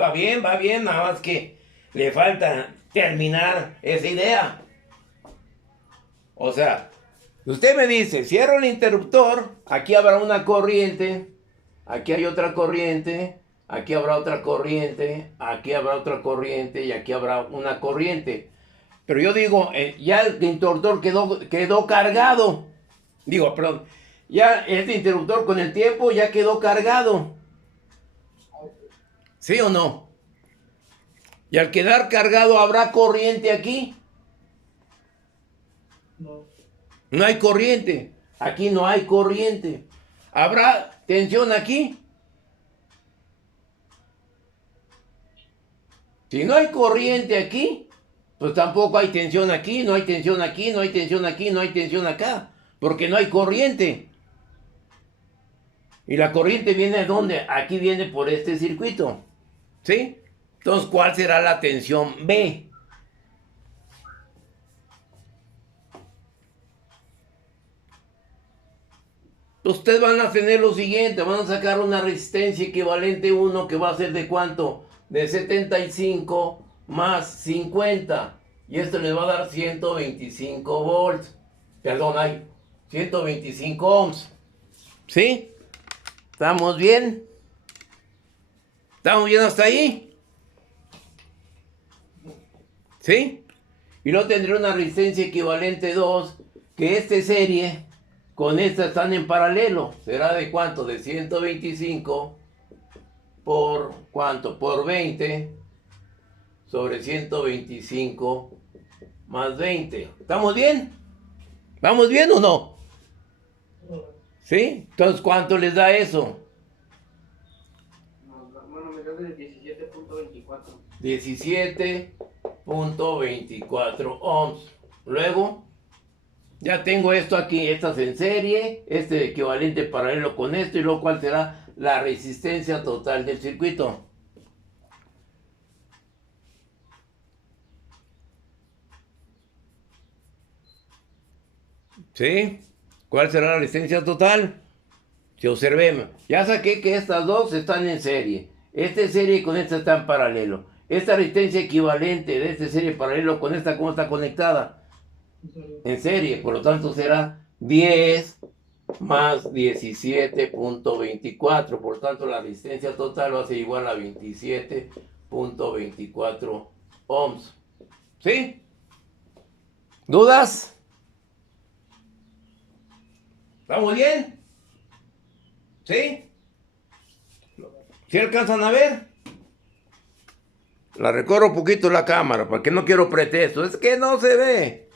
Va bien, nada más que le falta terminar esa idea. O sea, usted me dice, cierro el interruptor, aquí habrá una corriente, aquí hay otra corriente, aquí habrá otra corriente, aquí habrá otra corriente y aquí habrá una corriente. Pero yo digo, ya el interruptor quedó cargado. Digo, perdón, ya este interruptor con el tiempo ya quedó cargado. ¿Sí o no? Y al quedar cargado, ¿habrá corriente aquí? No. No hay corriente. Aquí no hay corriente. ¿Habrá tensión aquí? Si no hay corriente aquí, pues tampoco hay tensión aquí, no hay tensión aquí, no hay tensión aquí, no hay tensión acá, porque no hay corriente. Y la corriente viene ¿de dónde? Aquí viene por este circuito. ¿Sí? Entonces, ¿cuál será la tensión B? Ustedes van a tener lo siguiente, van a sacar una resistencia equivalente 1 que va a ser de ¿cuánto? De 75 más 50. Y esto les va a dar 125 volts. Perdón, hay 125 ohms. ¿Sí? ¿Estamos bien? ¿Estamos bien hasta ahí? ¿Sí? Y luego tendré una resistencia equivalente 2, que esta serie con esta están en paralelo. ¿Será de cuánto? De 125 por ¿cuánto? Por 20. sobre 125 más 20. ¿Estamos bien? ¿Vamos bien o no? ¿Sí? Entonces, ¿cuánto les da eso? Bueno, me dio de 17.24. 17.24 ohms. Luego, ya tengo esto aquí, estas en serie, este equivalente paralelo con esto, y luego cuál será la resistencia total del circuito. ¿Sí? ¿Cuál será la resistencia total? Si observemos, ya saqué que estas dos están en serie. Esta es serie y con esta está en paralelo. Esta resistencia equivalente de esta serie paralelo con esta, ¿cómo está conectada? En serie, por lo tanto será 10 más 17.24. Por lo tanto, la resistencia total va a ser igual a 27.24 ohms. ¿Sí? ¿Dudas? ¿Estamos bien? ¿Sí? ¿Sí alcanzan a ver? La recorro un poquito la cámara, porque no quiero pretexto. Es que no se ve.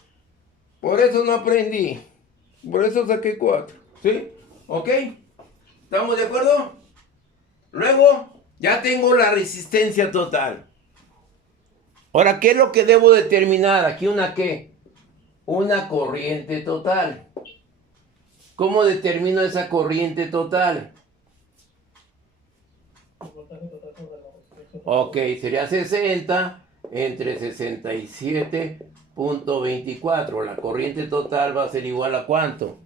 Por eso no aprendí. Por eso saqué 4. ¿Sí? ¿Ok? ¿Estamos de acuerdo? Luego, ya tengo la resistencia total. Ahora, ¿qué es lo que debo determinar? Aquí una ¿qué? Una corriente total. ¿Cómo determino esa corriente total? Ok, sería 60 entre 67.24. La corriente total va a ser igual a ¿cuánto?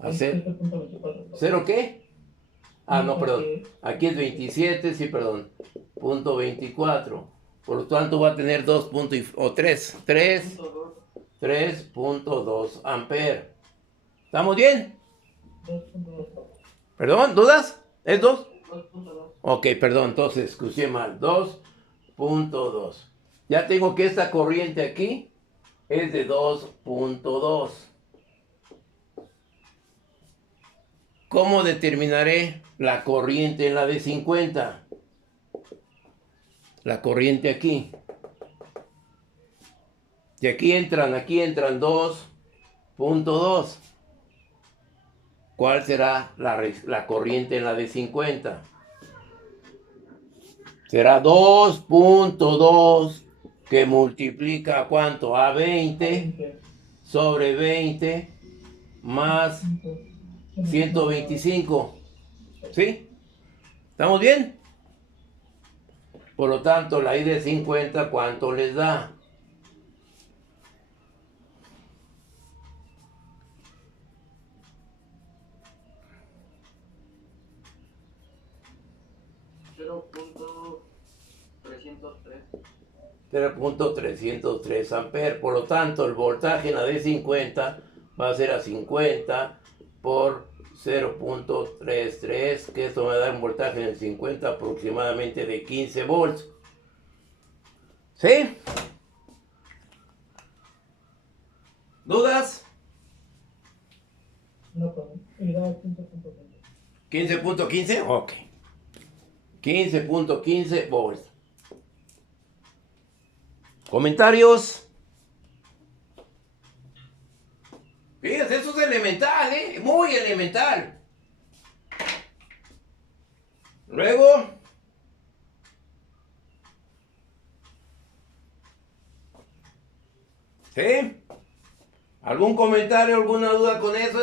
A ¿cero qué? Ah, no, perdón. Aquí es 27, sí, perdón. Punto 24. Por lo tanto va a tener 3.2 amperes. ¿Estamos bien? ¿Perdón? ¿Dudas? ¿Es 2? 2.2. Ok, perdón, entonces escuché mal. 2.2. Ya tengo que esta corriente aquí es de 2.2. ¿Cómo determinaré la corriente en la de 50? La corriente aquí. Y aquí entran 2.2. ¿Cuál será la corriente en la de 50? Será 2.2 que multiplica ¿cuánto? A 20 sobre 20 más 125. ¿Sí? ¿Estamos bien? Por lo tanto, la I de 50, ¿cuánto les da? .303. 0.303 amperes. Por lo tanto, el voltaje en la de 50 va a ser a 50 por 0.33, que esto me da un voltaje en el 50 aproximadamente de 15 volts. ¿Sí? ¿Dudas? No, pero irá a 15.20. 15.15, ok. 15.15 volts. ¿Comentarios? Fíjense, eso es elemental, muy elemental. Luego, ¿sí? ¿Algún comentario, alguna duda con eso?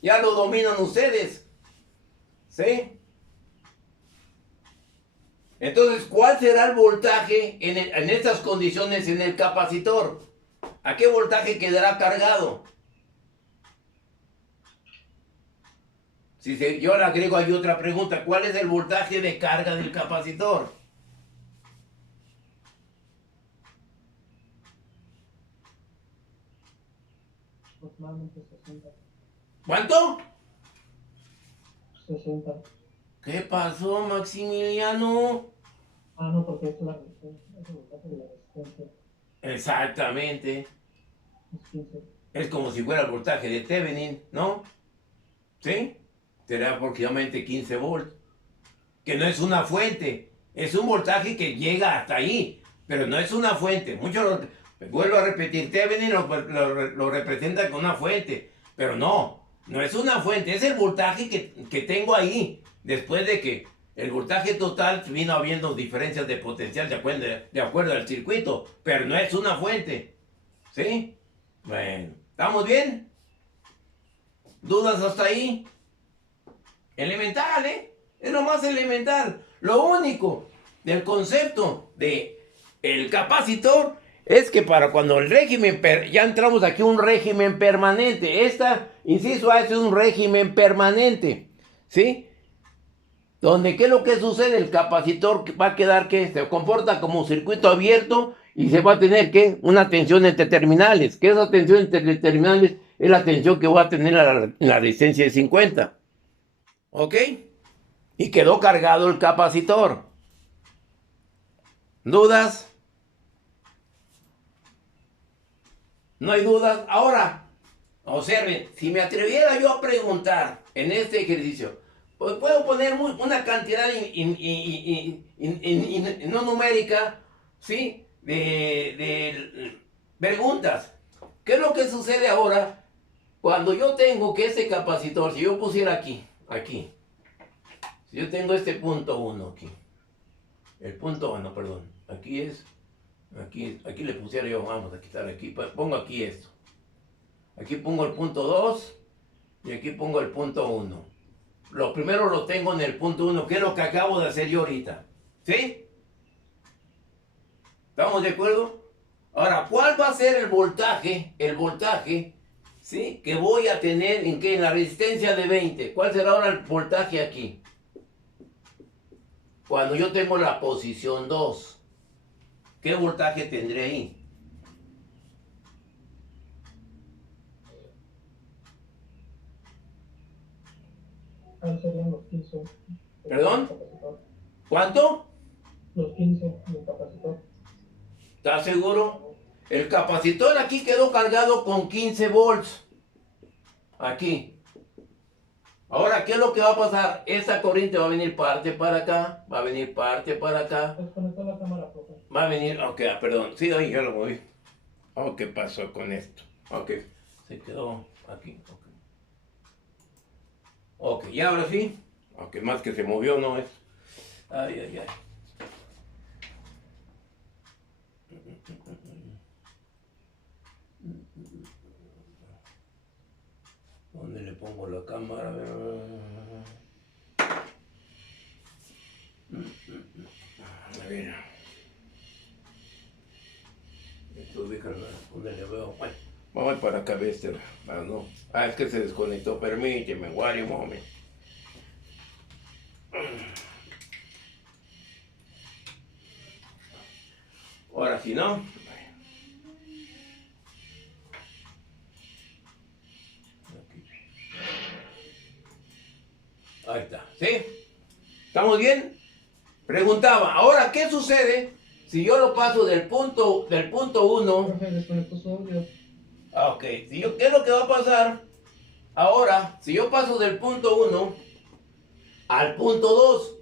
Ya lo dominan ustedes. ¿Sí? Entonces, ¿cuál será el voltaje en estas condiciones en el capacitor? ¿A qué voltaje quedará cargado? Yo le agrego ahí otra pregunta. ¿Cuál es el voltaje de carga del capacitor? Aproximadamente 60. ¿Cuánto? 60. ¿Qué pasó, Maximiliano? Ah, no, porque es la resistencia. Es el voltaje de la resistencia. Exactamente. Es 15. Es como si fuera el voltaje de Thevenin, ¿no? ¿Sí? Será aproximadamente 15 volts. Que no es una fuente. Es un voltaje que llega hasta ahí. pero no es una fuente. Muchos, vuelvo a repetir, Thevenin lo representa con una fuente, pero no es una fuente, es el voltaje que tengo ahí, después de que el voltaje total vino habiendo diferencias de potencial de acuerdo al circuito, pero no es una fuente. ¿Sí? Bueno, ¿estamos bien? ¿Dudas hasta ahí? Elemental, ¿eh? Es lo más elemental. Lo único del concepto de el capacitor es que para cuando el régimen, ya entramos aquí un régimen permanente. Inciso A, es un régimen permanente, ¿sí? Donde, ¿qué es lo que sucede? El capacitor va a quedar que se comporta como un circuito abierto y se va a tener que una tensión entre terminales. Que esa tensión entre terminales es la tensión que voy a tener en la resistencia de 50. ¿Ok? Y quedó cargado el capacitor. ¿Dudas? ¿No hay dudas? Ahora, observen, si me atreviera yo a preguntar en este ejercicio, pues puedo poner una cantidad no numérica, ¿sí? De preguntas. ¿Qué es lo que sucede ahora cuando yo tengo que este capacitor, si yo pusiera aquí, si yo tengo este punto 1 aquí, el punto 1, perdón, aquí le pusiera yo, vamos a quitar aquí, pongo aquí esto. Aquí pongo el punto 2 y aquí pongo el punto 1. Lo primero lo tengo en el punto 1, que es lo que acabo de hacer yo ahorita. ¿Sí? ¿Estamos de acuerdo? Ahora, ¿cuál va a ser el voltaje? ¿Sí? Que voy a tener en la resistencia de 20. ¿Cuál será ahora el voltaje aquí? Cuando yo tengo la posición 2. ¿Qué voltaje tendré ahí? Ahí serían los 15. ¿Perdón? ¿Cuánto? Los 15 del capacitor. ¿Estás seguro? El capacitor aquí quedó cargado con 15 volts. Aquí. Ahora, ¿qué es lo que va a pasar? Esta corriente va a venir parte para acá, va a venir parte para acá. Desconectó la cámara, profe. Va a venir, ok, perdón, sí, ahí ya lo voy. Oh, ¿qué pasó con esto? Ok, se quedó aquí, ok. Ok, y ahora sí. Aunque más que se movió, no es. Ay, ay, ay. ¿Dónde le pongo la cámara? A ver. Esto déjalo, ¿dónde le veo? Bueno, vamos para acá, este. Ah, no. Ah, es que se desconectó. Permíteme, guarda un momento. Ahora sí, ¿no? Ahí está, ¿sí? ¿Estamos bien? Preguntaba, ahora, ¿qué sucede si yo lo paso del punto 1? Profe, desconectó su audio. Ok, ¿qué es lo que va a pasar? Ahora, si yo paso del punto 1 al punto 2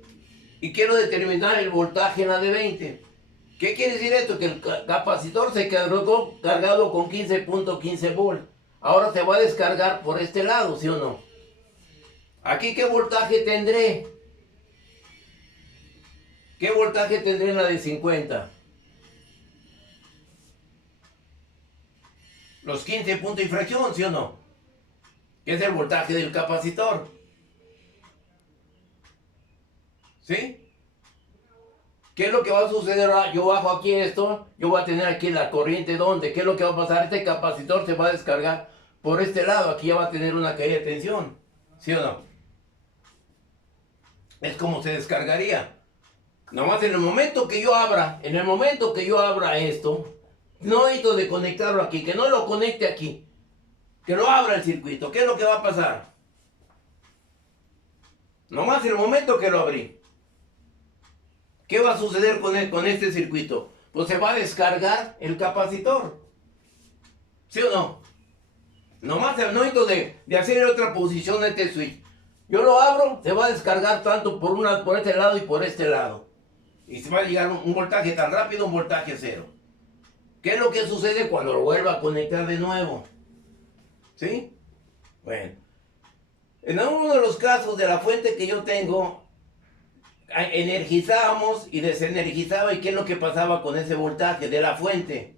y quiero determinar el voltaje en la de 20, ¿qué quiere decir esto? Que el capacitor se quedó cargado con 15.15 volts. Ahora se va a descargar por este lado, ¿sí o no? Aquí, ¿qué voltaje tendré? ¿Qué voltaje tendré en la de 50? Los 15 puntos y fracción, ¿sí o no? Que es el voltaje del capacitor. ¿Sí? ¿Qué es lo que va a suceder ahora? Yo bajo aquí esto, yo voy a tener aquí la corriente, ¿dónde? ¿Qué es lo que va a pasar? Este capacitor se va a descargar por este lado, aquí ya va a tener una caída de tensión, ¿sí o no? Es como se descargaría. Nomás en el momento que yo abra esto, no necesito de conectarlo aquí, que no lo conecte aquí, que lo abra el circuito. ¿Qué es lo que va a pasar? Nomás en el momento que lo abrí, ¿qué va a suceder con este circuito? Pues se va a descargar el capacitor, ¿sí o no? Nomás no necesito de hacer otra posición de este switch. Yo lo abro, se va a descargar tanto por este lado y por este lado. Y se va a llegar un voltaje tan rápido, un voltaje cero. ¿Qué es lo que sucede cuando lo vuelva a conectar de nuevo? ¿Sí? Bueno. En uno de los casos de la fuente que yo tengo, energizábamos y desenergizaba. ¿Y qué es lo que pasaba con ese voltaje de la fuente?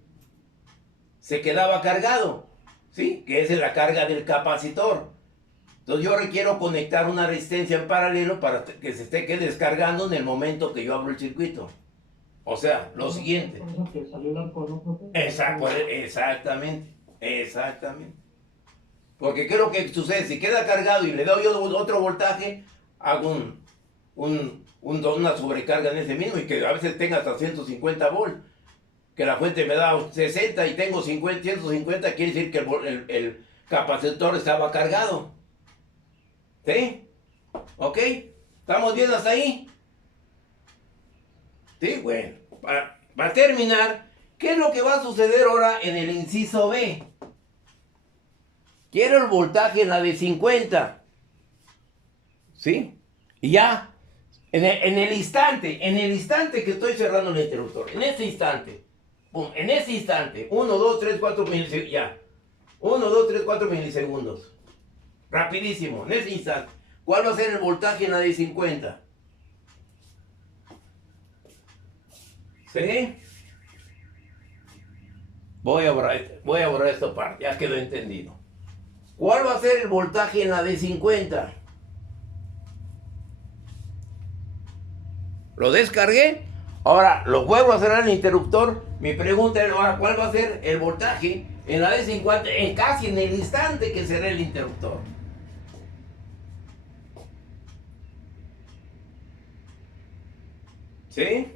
Se quedaba cargado, ¿sí? Que esa es la carga del capacitor. Entonces yo requiero conectar una resistencia en paralelo para que se esté descargando en el momento que yo abro el circuito. O sea, lo siguiente. Por eso que salió el arco, ¿no, profe? Exactamente. Porque ¿qué es lo que sucede? Si queda cargado y le doy otro voltaje, hago una sobrecarga en ese mismo y que a veces tenga hasta 150 volts. Que la fuente me da 60 y tengo 150, quiere decir que el capacitor estaba cargado. ¿Sí? ¿Ok? ¿Estamos bien hasta ahí? Sí, bueno. Para terminar, ¿qué es lo que va a suceder ahora en el inciso B? Quiero el voltaje en la de 50. ¿Sí? Y ya, en el instante que estoy cerrando el interruptor, en ese instante, pum, en ese instante, 1, 2, 3, 4 milisegundos, ya. 1, 2, 3, 4 milisegundos. Rapidísimo, en ese instante. ¿Cuál va a ser el voltaje en la de 50? ¿Sí? Voy a borrar esta parte, ya quedó entendido. ¿Cuál va a ser el voltaje en la de 50? Lo descargué. Ahora lo vuelvo a cerrar el interruptor. Mi pregunta es ahora, ¿cuál va a ser el voltaje en la de 50? Casi en el instante que cerré el interruptor. ¿Sí?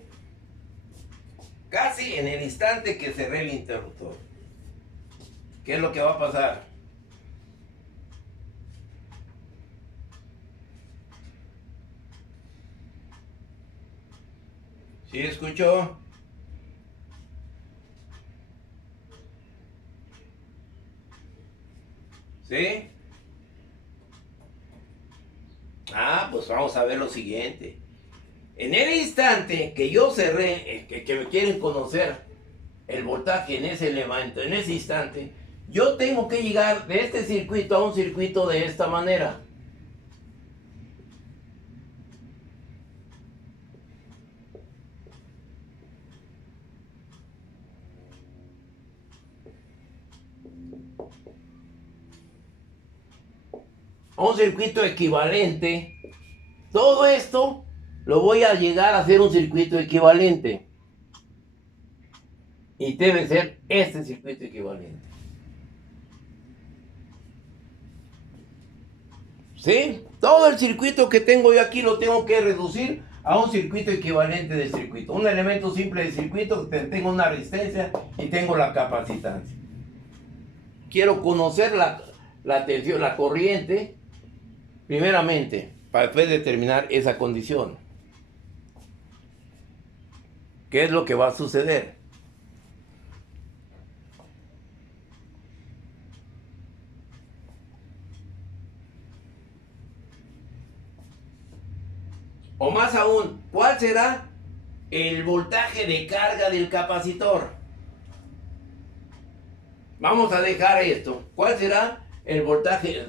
Casi en el instante que cerré el interruptor. ¿Qué es lo que va a pasar? ¿Sí escuchó? ¿Sí? Pues vamos a ver lo siguiente. En el instante que yo cerré, que me quieren conocer el voltaje en ese elemento, en ese instante, yo tengo que llegar de este circuito a un circuito de esta manera. A un circuito equivalente. Todo esto lo voy a llegar a hacer un circuito equivalente. Y debe ser este circuito equivalente. ¿Sí? Todo el circuito que tengo yo aquí lo tengo que reducir a un circuito equivalente del circuito. Un elemento simple de circuito, tengo una resistencia y tengo la capacitancia. Quiero conocer la tensión, la corriente, primeramente, para después determinar esa condición. ¿Qué es lo que va a suceder? O más aún, ¿cuál será el voltaje de carga del capacitor? Vamos a dejar esto. ¿Cuál será el voltaje?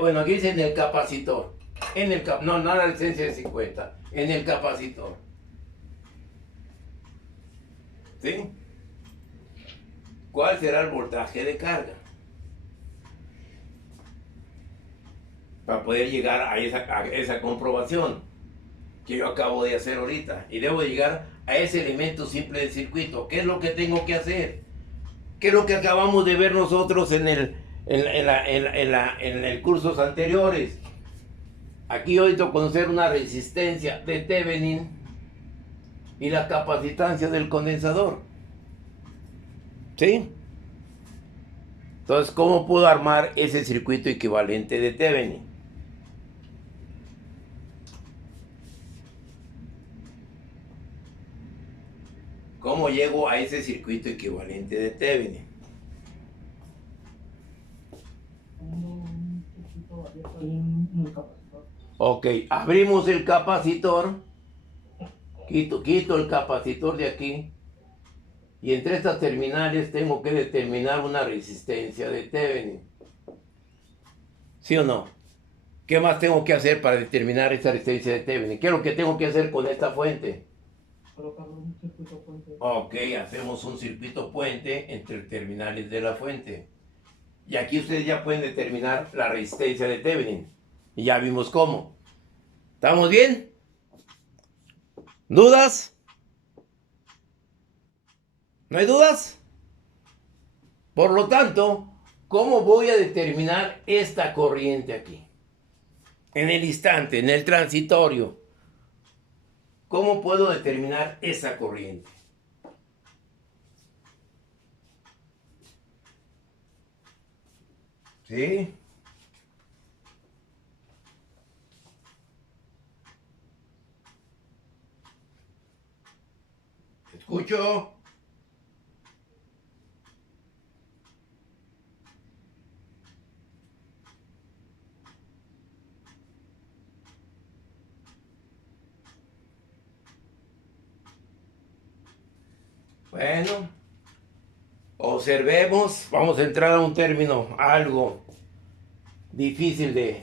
Bueno, aquí dice en el capacitor. No la licencia de 50. En el capacitor. ¿Sí? ¿Cuál será el voltaje de carga? Para poder llegar a esa comprobación que yo acabo de hacer ahorita. Y debo llegar a ese elemento simple del circuito. ¿Qué es lo que tengo que hacer? ¿Qué es lo que acabamos de ver nosotros en el cursos anteriores? Aquí hoy tengo que conocer una resistencia de Thevenin y la capacitancia del condensador. ¿Sí? Entonces, ¿cómo puedo armar ese circuito equivalente de Thevenin? ¿Cómo llego a ese circuito equivalente de Thevenin? Un circuito abierto ahí en el capacitor. Ok, abrimos el capacitor. Quito el capacitor de aquí. Y entre estas terminales tengo que determinar una resistencia de Thevenin. ¿Sí o no? ¿Qué más tengo que hacer para determinar esta resistencia de Thevenin? ¿Qué es lo que tengo que hacer con esta fuente? Colocar un circuito puente. Ok, hacemos un circuito puente entre terminales de la fuente. Y aquí ustedes ya pueden determinar la resistencia de Thevenin. Y ya vimos cómo. ¿Estamos bien? ¿Dudas? ¿No hay dudas? Por lo tanto, ¿cómo voy a determinar esta corriente aquí? En el instante, en el transitorio. ¿Cómo puedo determinar esa corriente? ¿Sí? Escucho. Bueno, observemos, vamos a entrar a un término algo difícil de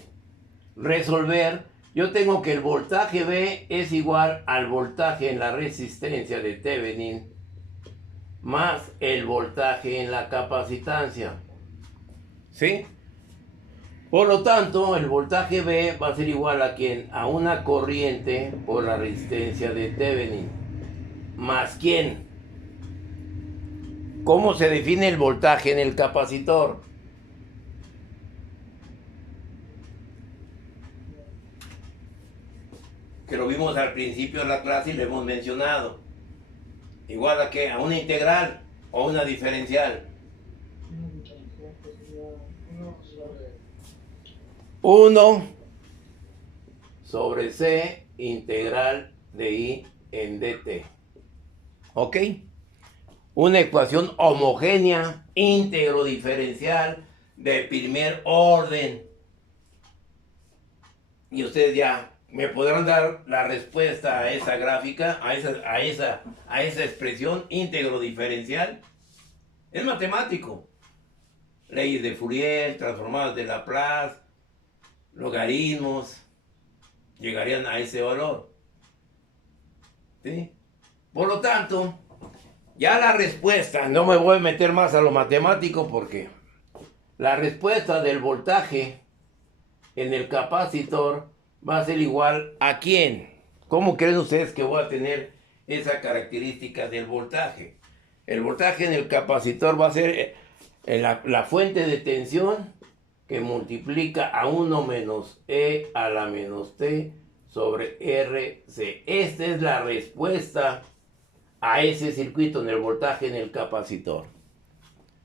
resolver. Yo tengo que el voltaje V es igual al voltaje en la resistencia de Thevenin más el voltaje en la capacitancia. ¿Sí? Por lo tanto, el voltaje V va a ser igual a ¿quién? A una corriente por la resistencia de Thevenin. ¿Más quién? ¿Cómo se define el voltaje en el capacitor? Que lo vimos al principio de la clase y lo hemos mencionado. Igual a ¿qué? A una integral o una diferencial. Una diferencial que sería 1 sobre C integral de I en dt. ¿Ok? Una ecuación homogénea, íntegro diferencial de primer orden. Y ustedes ya me podrán dar la respuesta a esa gráfica, a esa expresión íntegro diferencial. Es matemático. Leyes de Fourier, transformadas de Laplace, logaritmos, llegarían a ese valor. ¿Sí? Por lo tanto, ya la respuesta, no me voy a meter más a lo matemático porque la respuesta del voltaje en el capacitor va a ser igual a ¿quién? ¿Cómo creen ustedes que voy a tener esa característica del voltaje? El voltaje en el capacitor va a ser la fuente de tensión que multiplica a 1 menos E a la menos T sobre RC. Esta es la respuesta a ese circuito en el voltaje en el capacitor.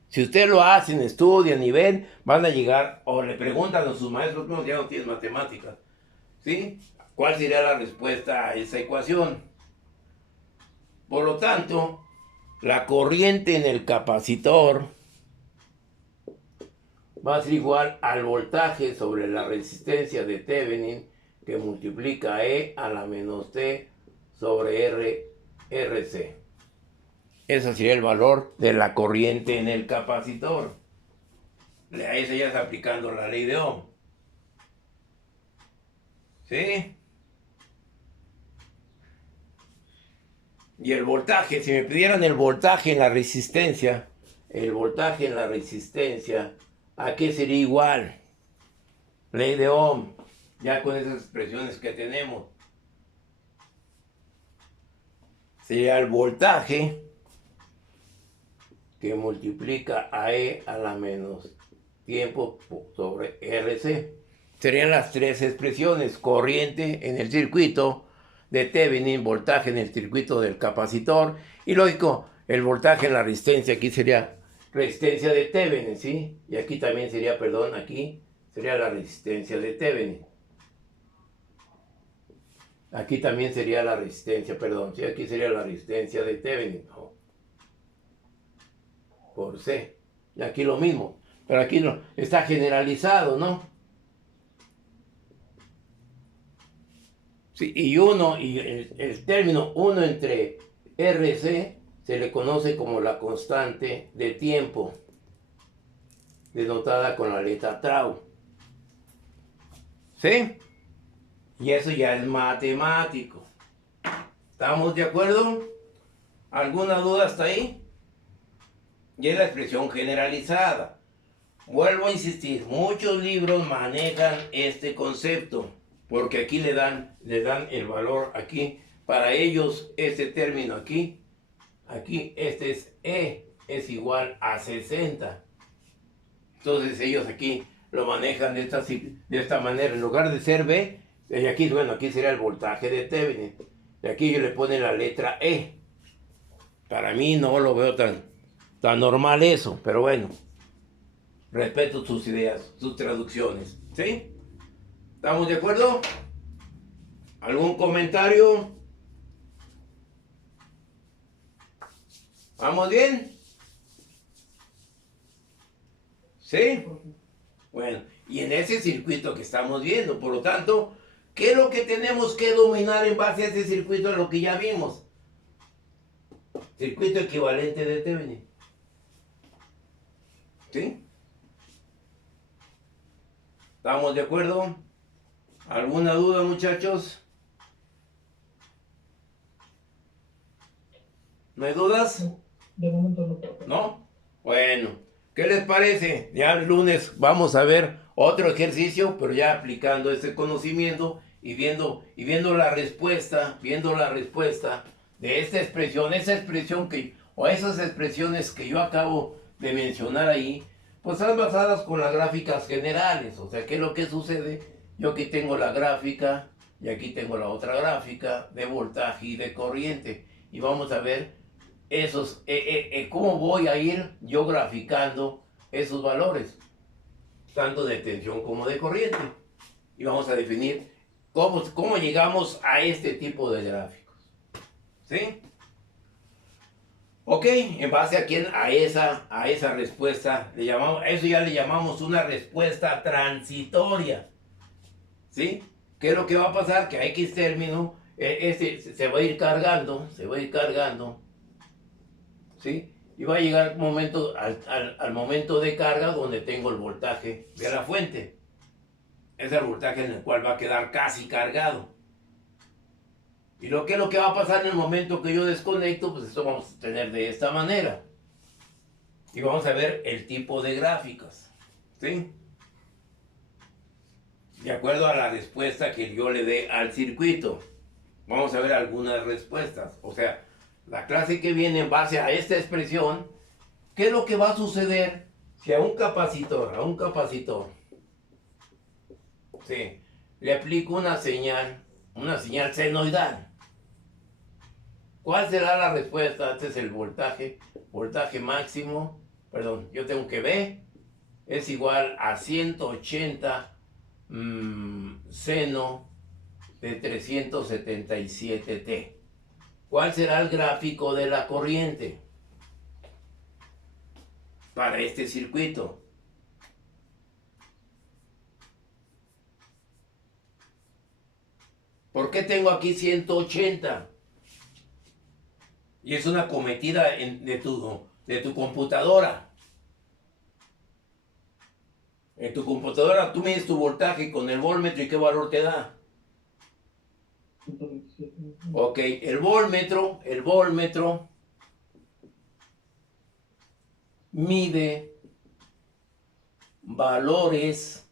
Si ustedes lo hacen, estudian y ven, van a llegar o le preguntan a sus maestros, no, ya no tienes matemáticas, ¿sí? ¿Cuál sería la respuesta a esa ecuación? Por lo tanto, la corriente en el capacitor va a ser igual al voltaje sobre la resistencia de Thevenin que multiplica E a la menos T sobre RC. Ese sería el valor de la corriente en el capacitor. A eso ya está aplicando la ley de Ohm. ¿Sí? Y el voltaje, si me pidieran el voltaje en la resistencia, ¿a qué sería igual? Ley de Ohm, ya con esas expresiones que tenemos. Sería el voltaje que multiplica a E a la menos tiempo sobre RC. Serían las tres expresiones: corriente en el circuito de Thevenin, voltaje en el circuito del capacitor, y lógico, el voltaje en la resistencia, aquí sería resistencia de Thevenin, ¿sí? Y aquí también sería, perdón, aquí sería la resistencia de Thevenin. Aquí también sería la resistencia, perdón, sí, aquí sería la resistencia de Thevenin, ¿no? Por C. Y aquí lo mismo, pero aquí no, está generalizado, ¿no? Sí, y el término 1 entre RC se le conoce como la constante de tiempo, denotada con la letra tau. ¿Sí? Y eso ya es matemático. ¿Estamos de acuerdo? ¿Alguna duda hasta ahí? Y es la expresión generalizada. Vuelvo a insistir, muchos libros manejan este concepto, porque aquí le dan el valor aquí. Para ellos, este término aquí, este es E, es igual a 60. Entonces ellos aquí lo manejan de esta manera. En lugar de ser B, y aquí, bueno, aquí sería el voltaje de Thevenin. Y aquí yo le ponen la letra E. Para mí no lo veo tan normal eso, pero bueno. Respeto sus ideas, sus traducciones. ¿Sí? ¿Estamos de acuerdo? ¿Algún comentario? ¿Vamos bien? ¿Sí? Bueno, y en ese circuito que estamos viendo, por lo tanto, ¿qué es lo que tenemos que dominar en base a ese circuito? Lo que ya vimos. Circuito equivalente de Thevenin. ¿Sí? ¿Estamos de acuerdo? ¿Alguna duda, muchachos? ¿No hay dudas? De momento no. ¿No? Bueno, ¿qué les parece? Ya el lunes vamos a ver otro ejercicio, pero ya aplicando ese conocimiento y viendo la respuesta, de esta expresión, esa expresión o esas expresiones que yo acabo de mencionar ahí, pues están basadas con las gráficas generales. O sea, ¿qué es lo que sucede? Yo aquí tengo la gráfica y aquí tengo la otra gráfica de voltaje y de corriente. Y vamos a ver cómo voy a ir yo graficando esos valores, tanto de tensión como de corriente. Y vamos a definir cómo llegamos a este tipo de gráficos. ¿Sí? Ok, en base a esa respuesta, eso ya le llamamos una respuesta transitoria. ¿Sí? ¿Qué es lo que va a pasar? Que a X término, se va a ir cargando, ¿sí? Y va a llegar al momento de carga donde tengo el voltaje de la fuente. Es el voltaje en el cual va a quedar casi cargado. Y lo que va a pasar en el momento que yo desconecto, pues esto vamos a tener de esta manera. Y vamos a ver el tipo de gráficos. ¿Sí? De acuerdo a la respuesta que yo le dé al circuito. Vamos a ver algunas respuestas. O sea, la clase que viene en base a esta expresión, ¿qué es lo que va a suceder si a un capacitor, sí, le aplico una señal senoidal? ¿Cuál será la respuesta? Este es el voltaje máximo, perdón, yo tengo que B es igual a 180 seno de 377 T. ¿Cuál será el gráfico de la corriente para este circuito? ¿Por qué tengo aquí 180? Y es una cometida de tu computadora. En tu computadora tú mides tu voltaje con el voltmetro y ¿qué valor te da? 127. Ok, el voltmetro mide valores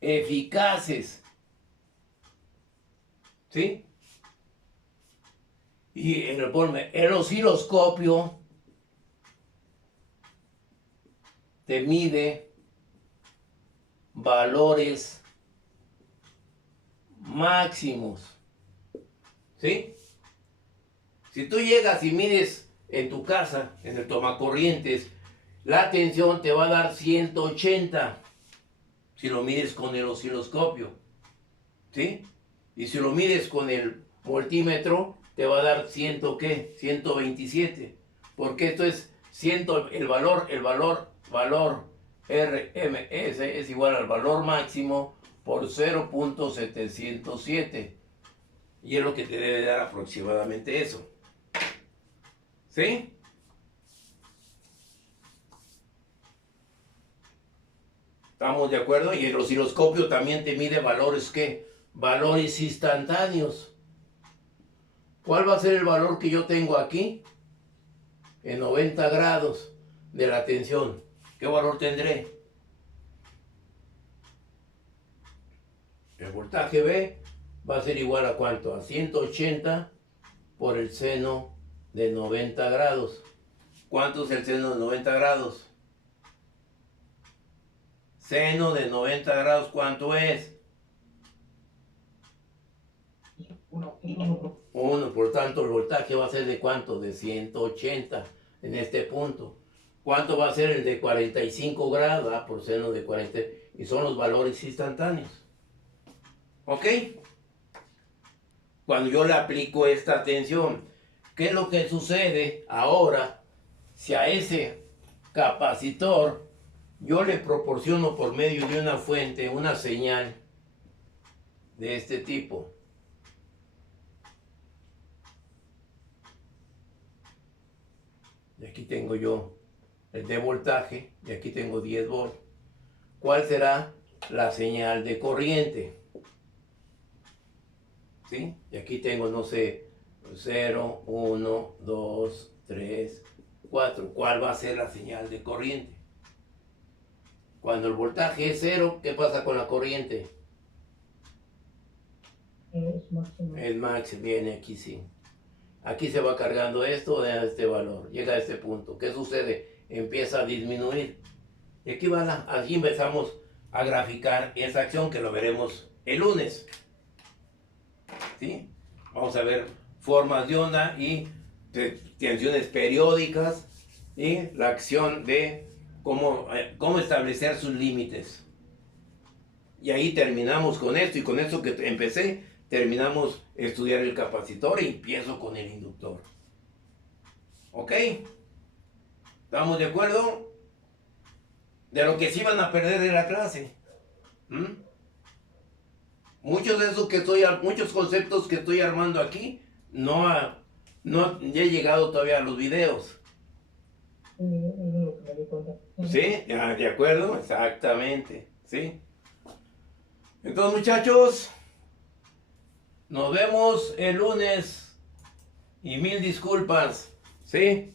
eficaces. ¿Sí? Y en el osciloscopio te mide valores máximos. ¿Sí? Si tú llegas y mides en tu casa, en el tomacorrientes, la tensión te va a dar 180 si lo mides con el osciloscopio. ¿Sí? Y si lo mides con el voltímetro, te va a dar 127. Porque esto es el valor RMS es igual al valor máximo por 0.707. Y es lo que te debe dar aproximadamente eso. ¿Sí? ¿Estamos de acuerdo? Y el osciloscopio también te mide valores, ¿qué? Valores instantáneos. ¿Cuál va a ser el valor que yo tengo aquí? En 90 grados de la tensión. ¿Qué valor tendré? El voltaje B va a ser igual a ¿cuánto? A 180 por el seno de 90 grados. ¿Cuánto es el seno de 90 grados? Seno de 90 grados, ¿cuánto es? 1. 1, por tanto el voltaje va a ser de ¿cuánto? De 180 en este punto. ¿Cuánto va a ser el de 45 grados? Ah, por seno de 40. Y son los valores instantáneos. ¿Ok? Cuando yo le aplico esta tensión, ¿qué es lo que sucede ahora si a ese capacitor yo le proporciono por medio de una fuente una señal de este tipo? Y aquí tengo yo el de voltaje y aquí tengo 10 volts. ¿Cuál será la señal de corriente? ¿Sí? Y aquí tengo, no sé, 0, 1, 2, 3, 4. ¿Cuál va a ser la señal de corriente? Cuando el voltaje es 0, ¿qué pasa con la corriente? Es máximo. El max viene aquí, sí. Aquí se va cargando esto de este valor. Llega a este punto. ¿Qué sucede? Empieza a disminuir. Y aquí empezamos a graficar esa acción que lo veremos el lunes. ¿Sí? Vamos a ver formas de onda y tensiones periódicas y la acción de cómo establecer sus límites. Y ahí terminamos con esto, y con esto que empecé, terminamos estudiar el capacitor y empiezo con el inductor. ¿Ok? ¿Estamos de acuerdo? De lo que sí van a perder de la clase. Muchos conceptos que estoy armando aquí no he llegado todavía a los videos. Es lo que me di cuenta. ¿Sí? ¿De acuerdo? Exactamente. ¿Sí? Entonces, muchachos, nos vemos el lunes y 1000 disculpas. ¿Sí?